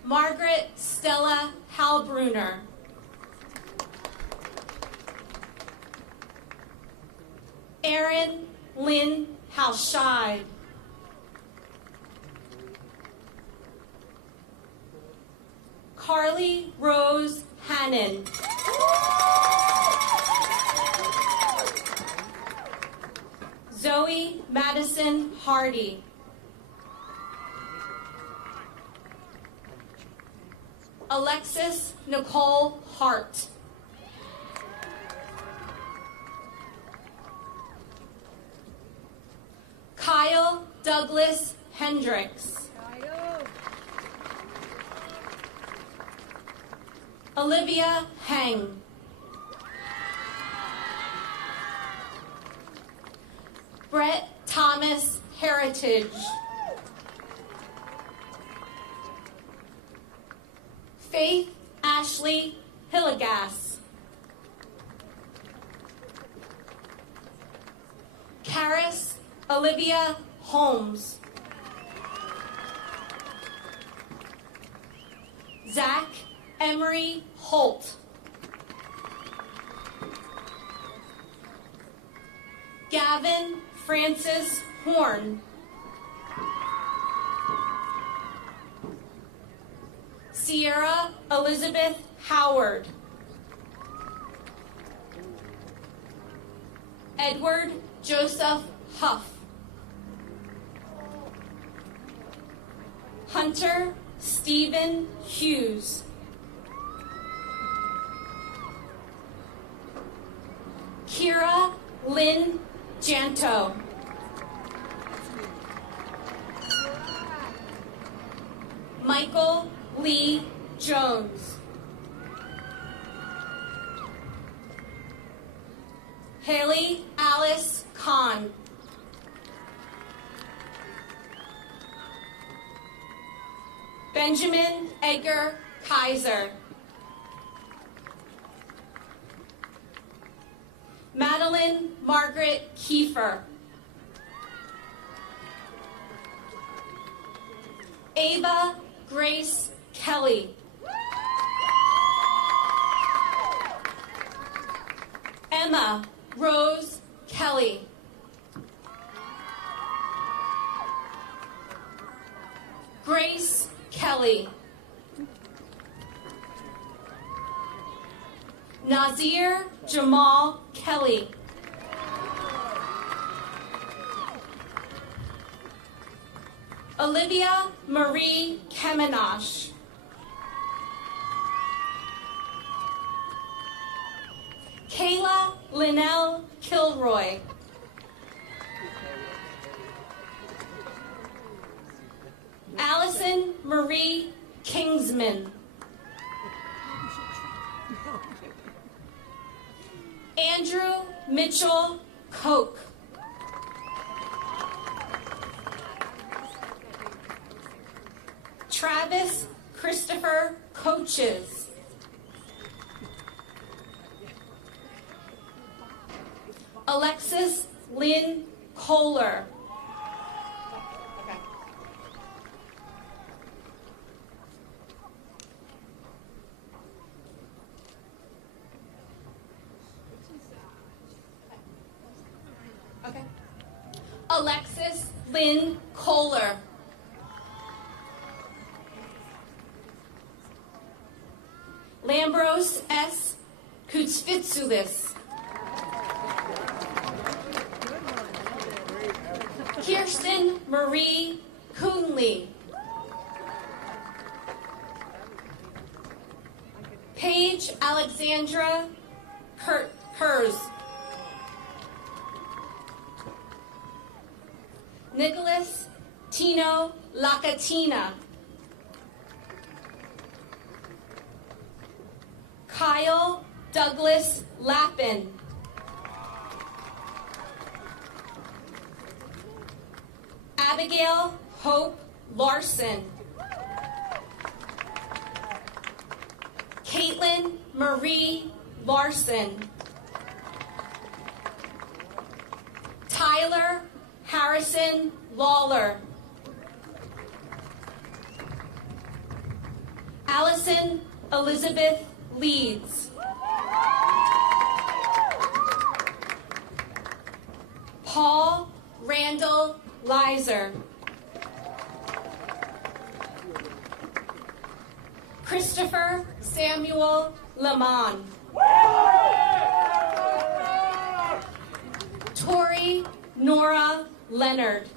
Margaret Stella Halbruner. Erin Lynn Halscheid. Carly Rose Hannon. Zoe Madison Hardy. Alexis Nicole Hart. Kyle Douglas Hendricks. Olivia Heng. Brett Thomas Heritage. Faith Ashley Hillegas. Karis Olivia Holmes. Zach Emery Holt. Gavin Francis Horn. Sierra Elizabeth Howard. Edward Joseph Huff. Hunter Stephen Hughes. Kira Lynn Janto. Michael Lee Jones. Haley Alice Kahn. Benjamin Edgar Kaiser. Madeline Margaret Kiefer. Ava Grace Kelly. Emma Rose Kelly. Grace Kelly. Nazir Jamal Kelly. Olivia Marie Kemenash. Kayla Linnell Kilroy. Allison Marie Kingsman. Andrew Mitchell Koch. Travis Christopher Coaches. Alexis Lynn Kohler. Okay. Alexis Lynn Kohler. Lambros S. Kutsvitsulis. Kirsten Marie Coonley. Paige Alexandra Kurz. Nicholas Tino Lacatina. Kyle Douglas Lappin. Abigail Hope Larson. Caitlin Marie Larson. Tyler Harrison Lawler. Allison Elizabeth Leeds. Paul Randall Lizer. Christopher Samuel Lamont. Tori Nora Leonard.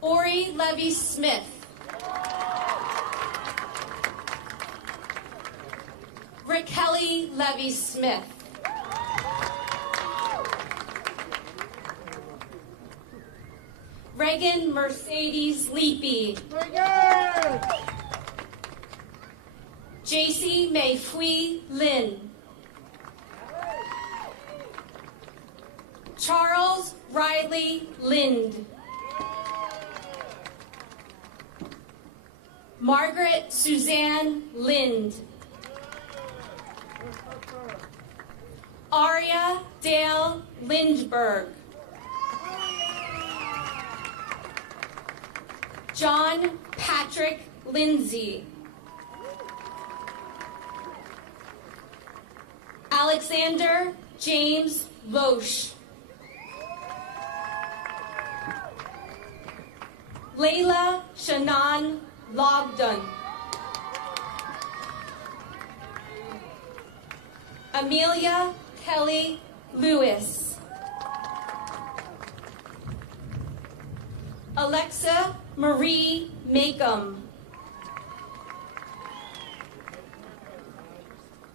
Ori Levy Smith. Raquel Levy Smith. Reagan Mercedes Leapy. JC May Fui Lin. Charles Riley Lind. Margaret Suzanne Lind. Aria Dale Lindberg. John Patrick Lindsay. Alexander James Loesch. Layla Shannon Logdon. Amelia Kelly Lewis. Alexa Marie Makem.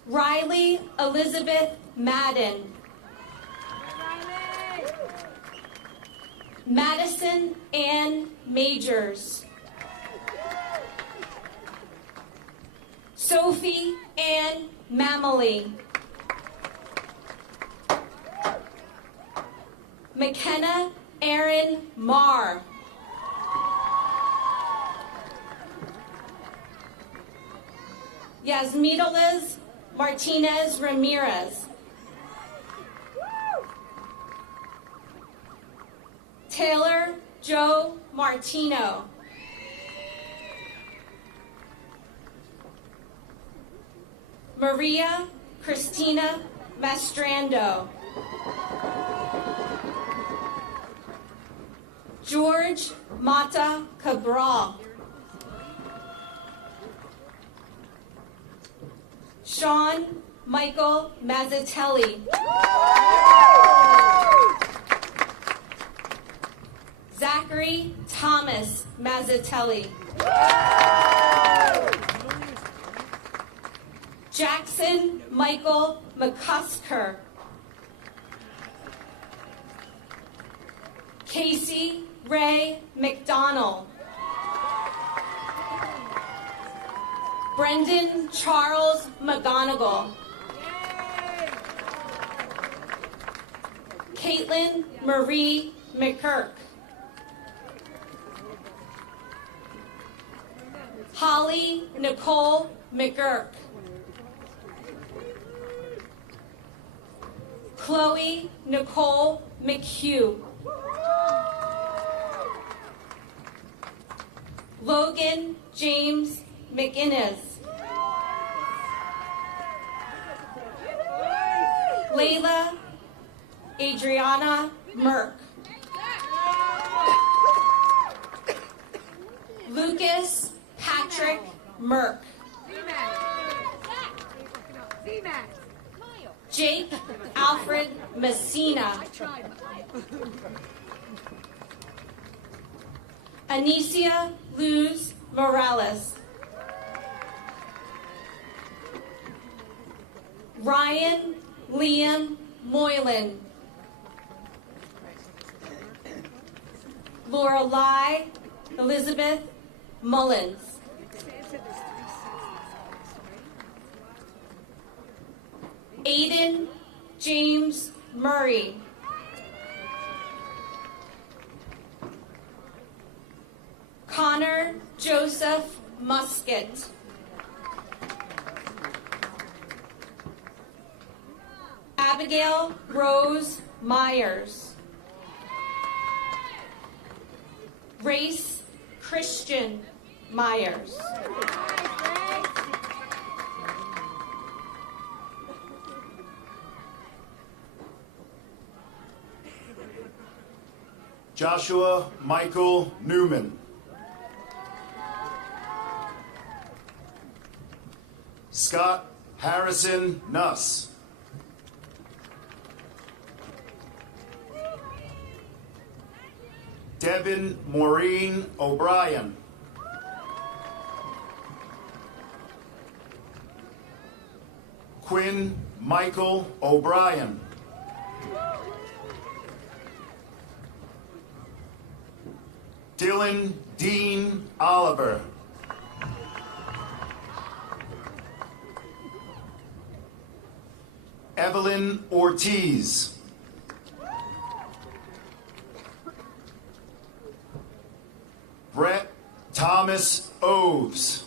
Riley Elizabeth Madden. Madison Ann Majors. Sophie Ann Mamely. McKenna Aaron Marr. Yasmidaliz Martinez Ramirez. Taylor Joe Martino. Maria Christina Mastrando. George Mata Cabral. Sean Michael Mazzatelli. Zachary Thomas Mazzatelli. Jackson Michael McCusker. Casey Ray McDonald. Brendan Charles McGonigal. Caitlin Marie McKirk. Holly Nicole McGurk. Chloe Nicole McHugh. Logan James McInnes. Layla Adriana Merck. Lucas Patrick Merck. Jake Alfred Messina. Anicia Luz Morales. Ryan Liam Moylan. Lorelei Elizabeth Mullins. Aiden James Murray. Connor Joseph Musket. Abigail Rose Myers. Race Christian Myers. Joshua Michael Newman. Scott Harrison Nuss. Devin Maureen O'Brien. Quinn Michael O'Brien. Dylan Dean Oliver. Evelyn Ortiz. Brett Thomas Oves.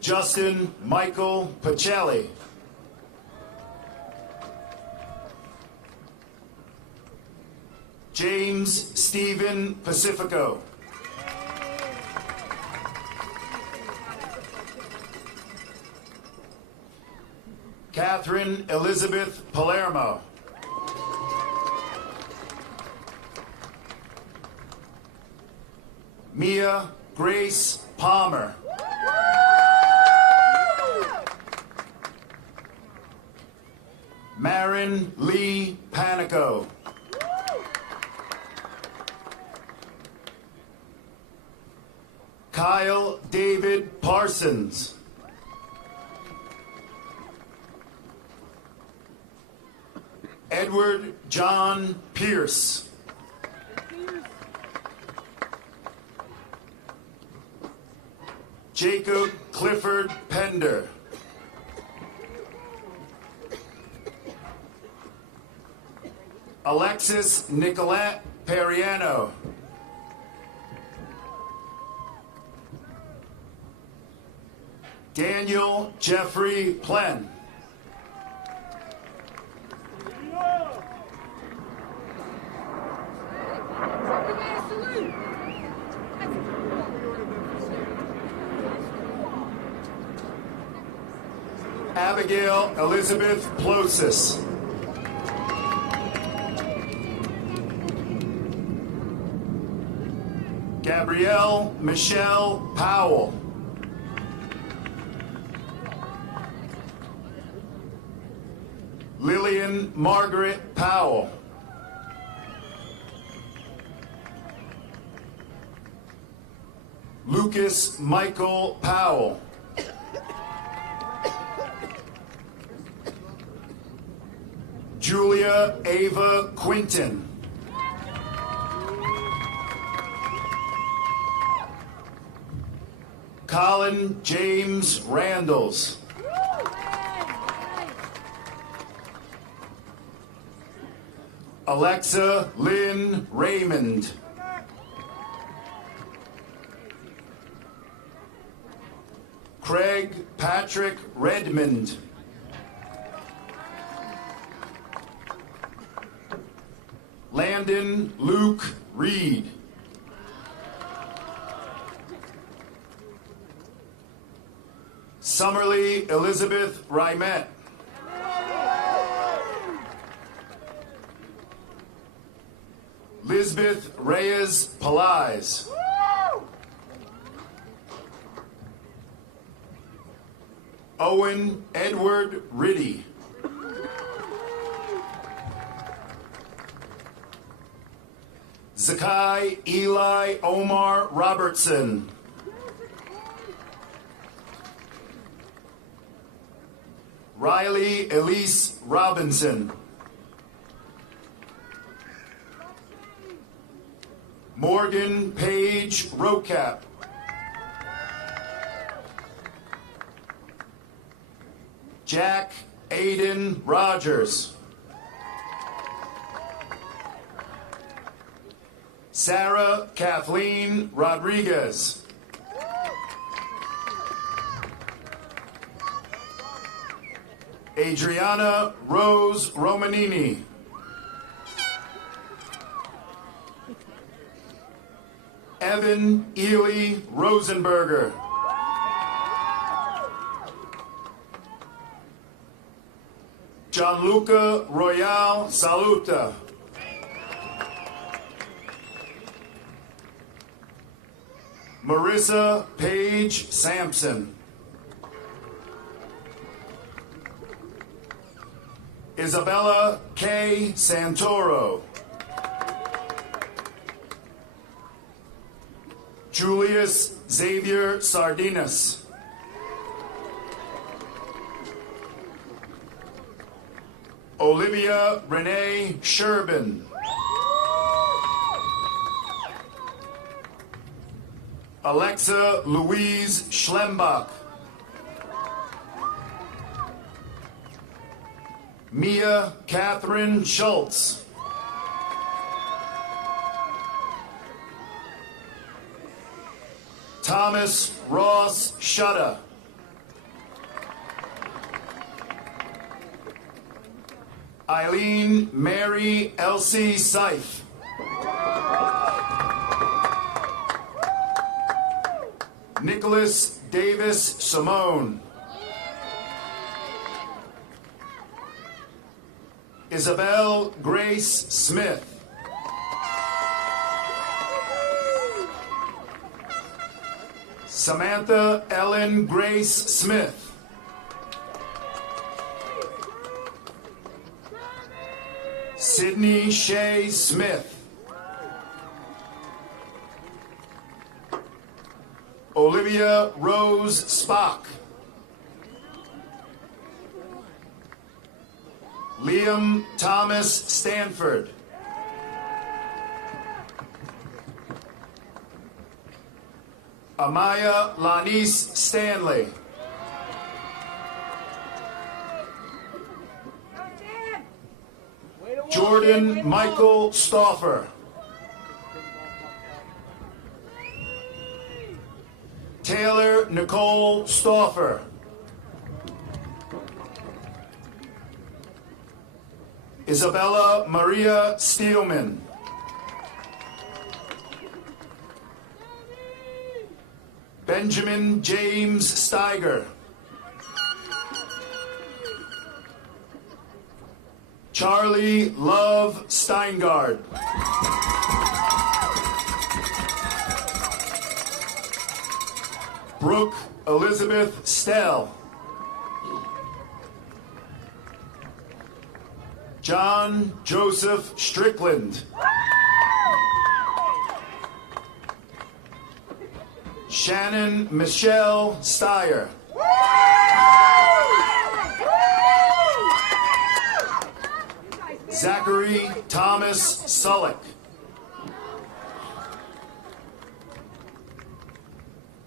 Justin Michael Pacelli. James Stephen Pacifico. Catherine Elizabeth Palermo. Mia Grace Palmer. Marin Lee Panico. Kyle David Parsons. Edward John Pierce. Jacob Clifford Pender. Alexis Nicolette Periano. Daniel Jeffrey Plen. Abigail Elizabeth Plosis. Gabrielle Michelle Powell. Lillian Margaret Powell. Lucas Michael Powell. Julia Ava Quinton. Colin James Randalls. Alexa Lynn Raymond. Craig Patrick Redmond. Landon Luke Reed. Summerly Elizabeth Rymette. Lisbeth Reyes Paliz. Owen Edward Riddy. Zakai Eli Omar Robertson. Riley Elise Robinson. Morgan Page Rocap. Jack Aiden Rogers. Sarah Kathleen Rodriguez. Adriana Rose Romanini. Evan Ely Rosenberger. Gianluca Royale Saluta. Marissa Page Sampson. Isabella K. Santoro. Julius Xavier Sardinas. Olivia Renee Sherbin. Alexa Louise Schlembach. Mia Catherine Schultz. Thomas Ross Shutta. Eileen Mary Elsie Seif. Nicholas Davis Simone. Isabel Grace Smith. Samantha Ellen Grace Smith. Sydney Shea Smith. Olivia Rose Spock. Liam Thomas Stanford. Amaya Lanice Stanley. Jordan Michael Stauffer. Taylor Nicole Stauffer. Isabella Maria Steelman. Benjamin James Steiger. Charlie Love Steingard. Brooke Elizabeth Stell. John Joseph Strickland. Shannon Michelle Steyer. Zachary Thomas Sullick.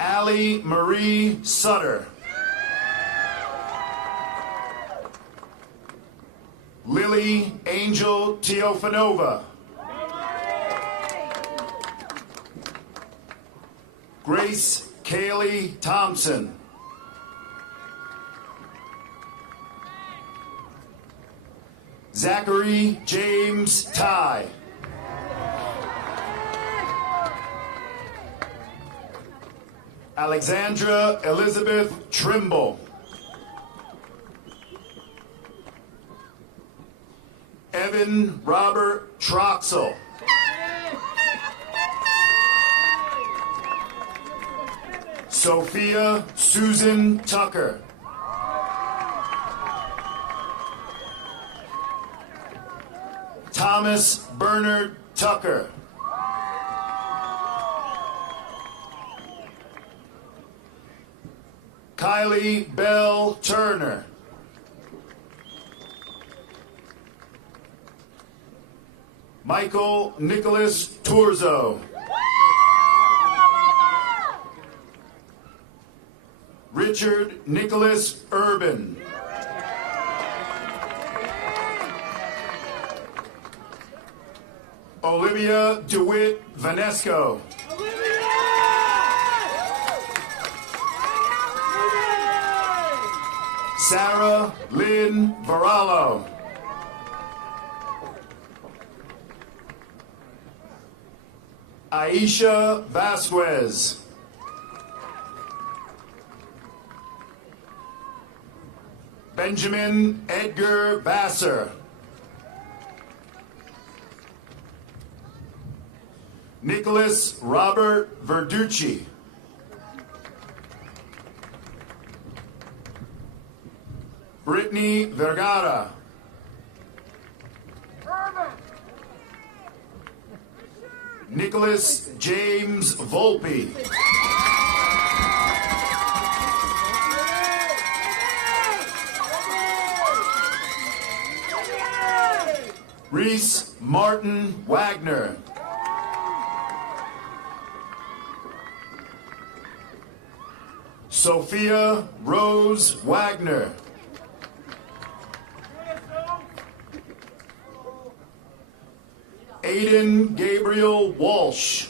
Allie Marie Sutter. Lily Angel Teofanova. Grace Kaylee Thompson. Zachary James Ty. Alexandra Elizabeth Trimble. Evan Robert Troxel. Sophia Susan Tucker. Thomas Bernard Tucker. Kylie Bell Turner. Michael Nicholas Turzo. Richard Nicholas Urban. Olivia DeWitt Vanesco. Sarah Lynn Varallo. Aisha Vasquez. Benjamin Edgar Vassar. Nicholas Robert Verducci. Brittany Vergara. Nicholas James Volpe. Reese Martin Wagner. Sophia Rose Wagner. Aiden Gabriel Walsh.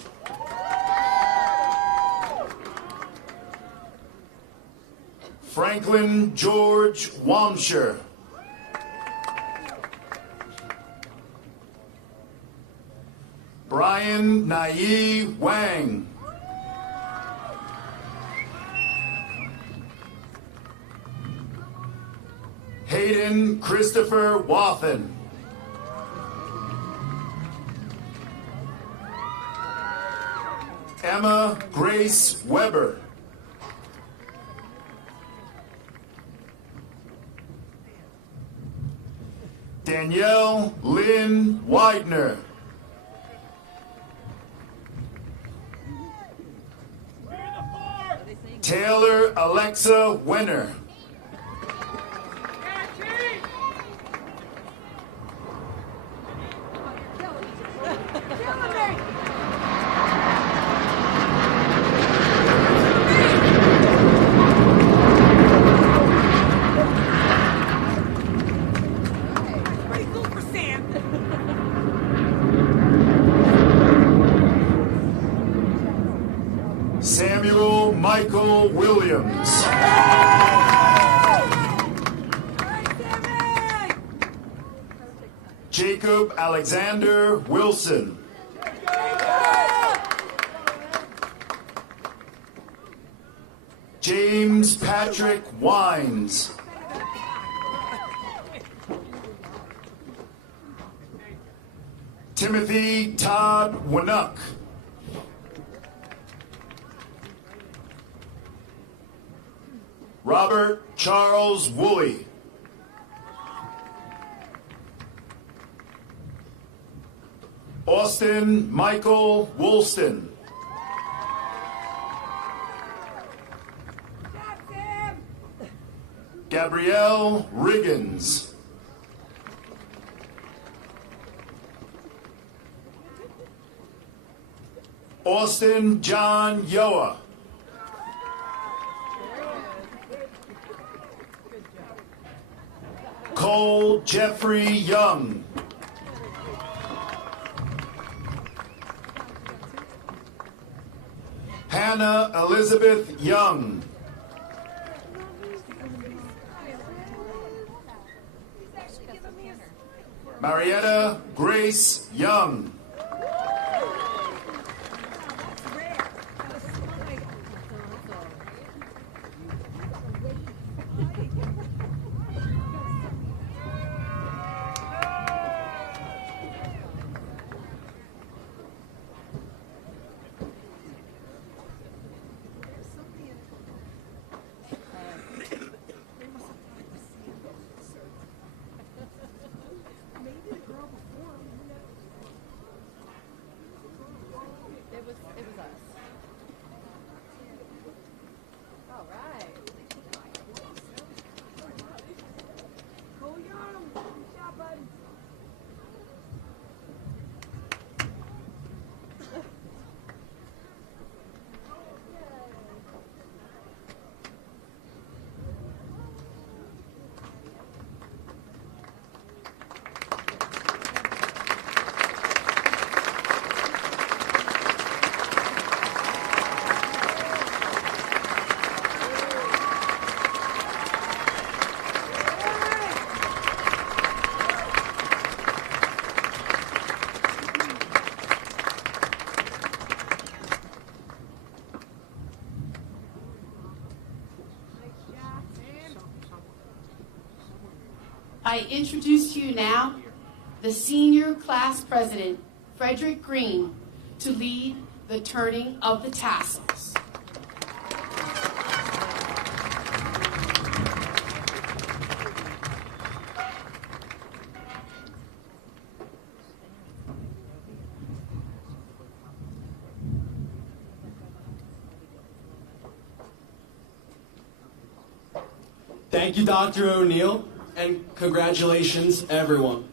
Franklin George Wamsher. Brian Nai Wang. Hayden Christopher Wathen. Emma Grace Weber. Danielle Lynn Widener. Taylor Alexa Wenner. Samuel Michael Williams. Jacob Alexander Wilson. James Patrick Wines. Timothy Todd Winnuck. Robert Charles Woolley. Austin Michael Woolston. Gabrielle Riggins. Austin John Yoa. Cole Jeffrey Young. Hannah Elizabeth Young. Marietta Grace Young. It was us. All right. Go Young. Good job, buddy. I introduce to you now the senior class president, Frederick Green, to lead the turning of the tassels. Thank you, Dr. O'Neill, and congratulations, everyone.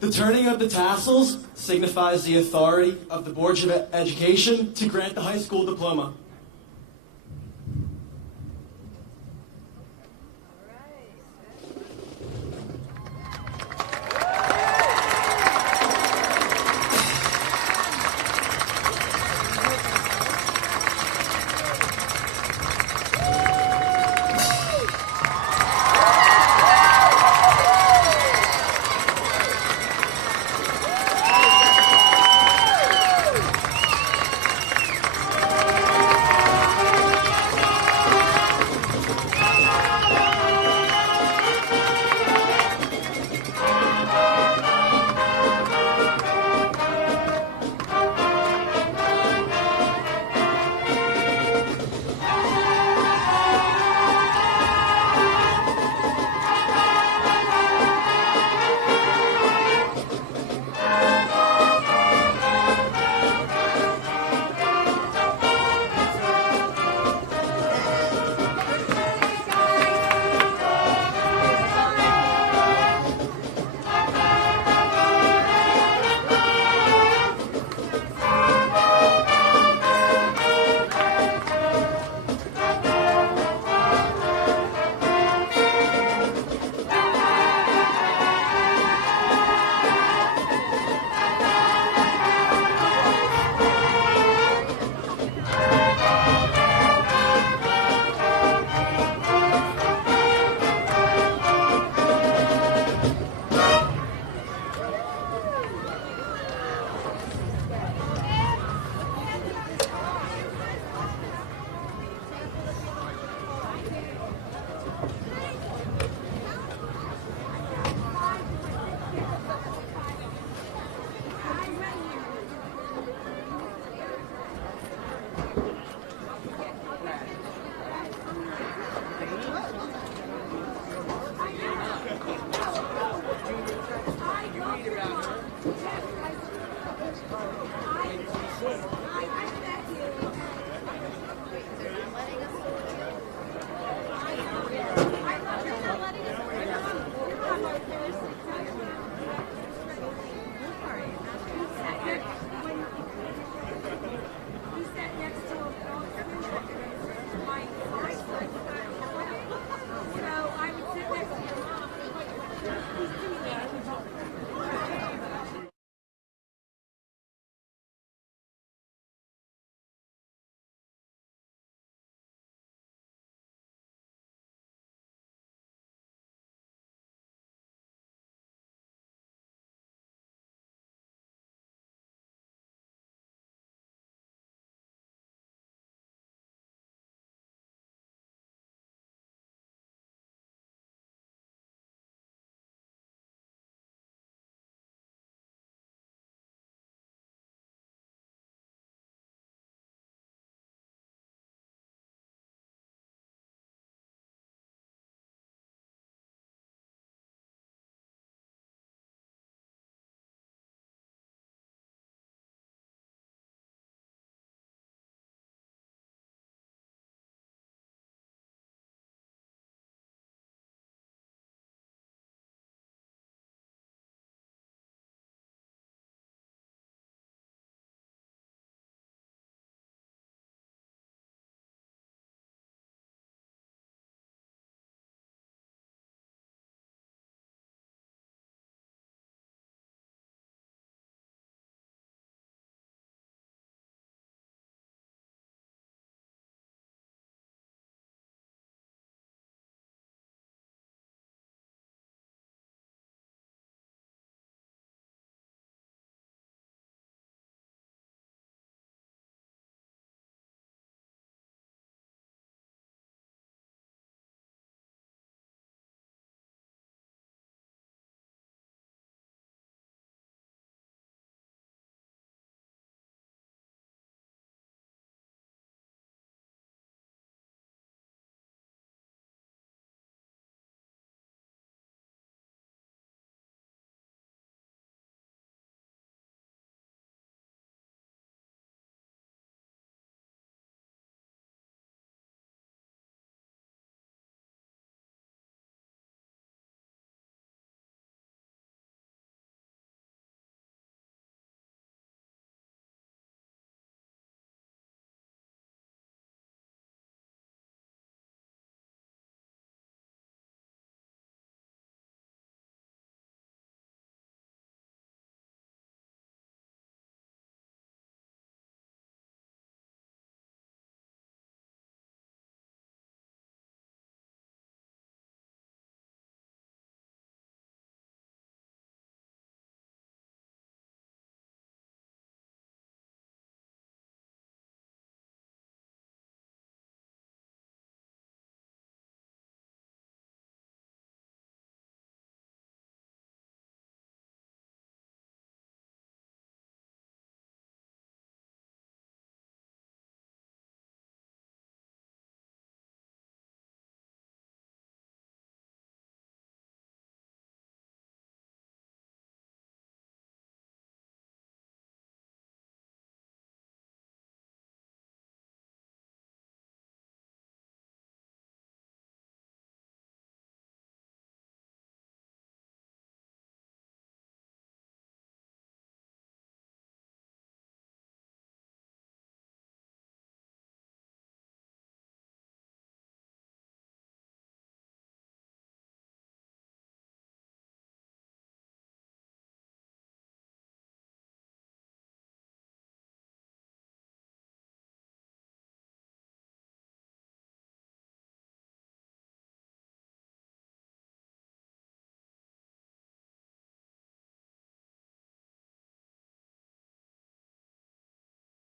The turning of the tassels signifies the authority of the Board of Education to grant the high school diploma.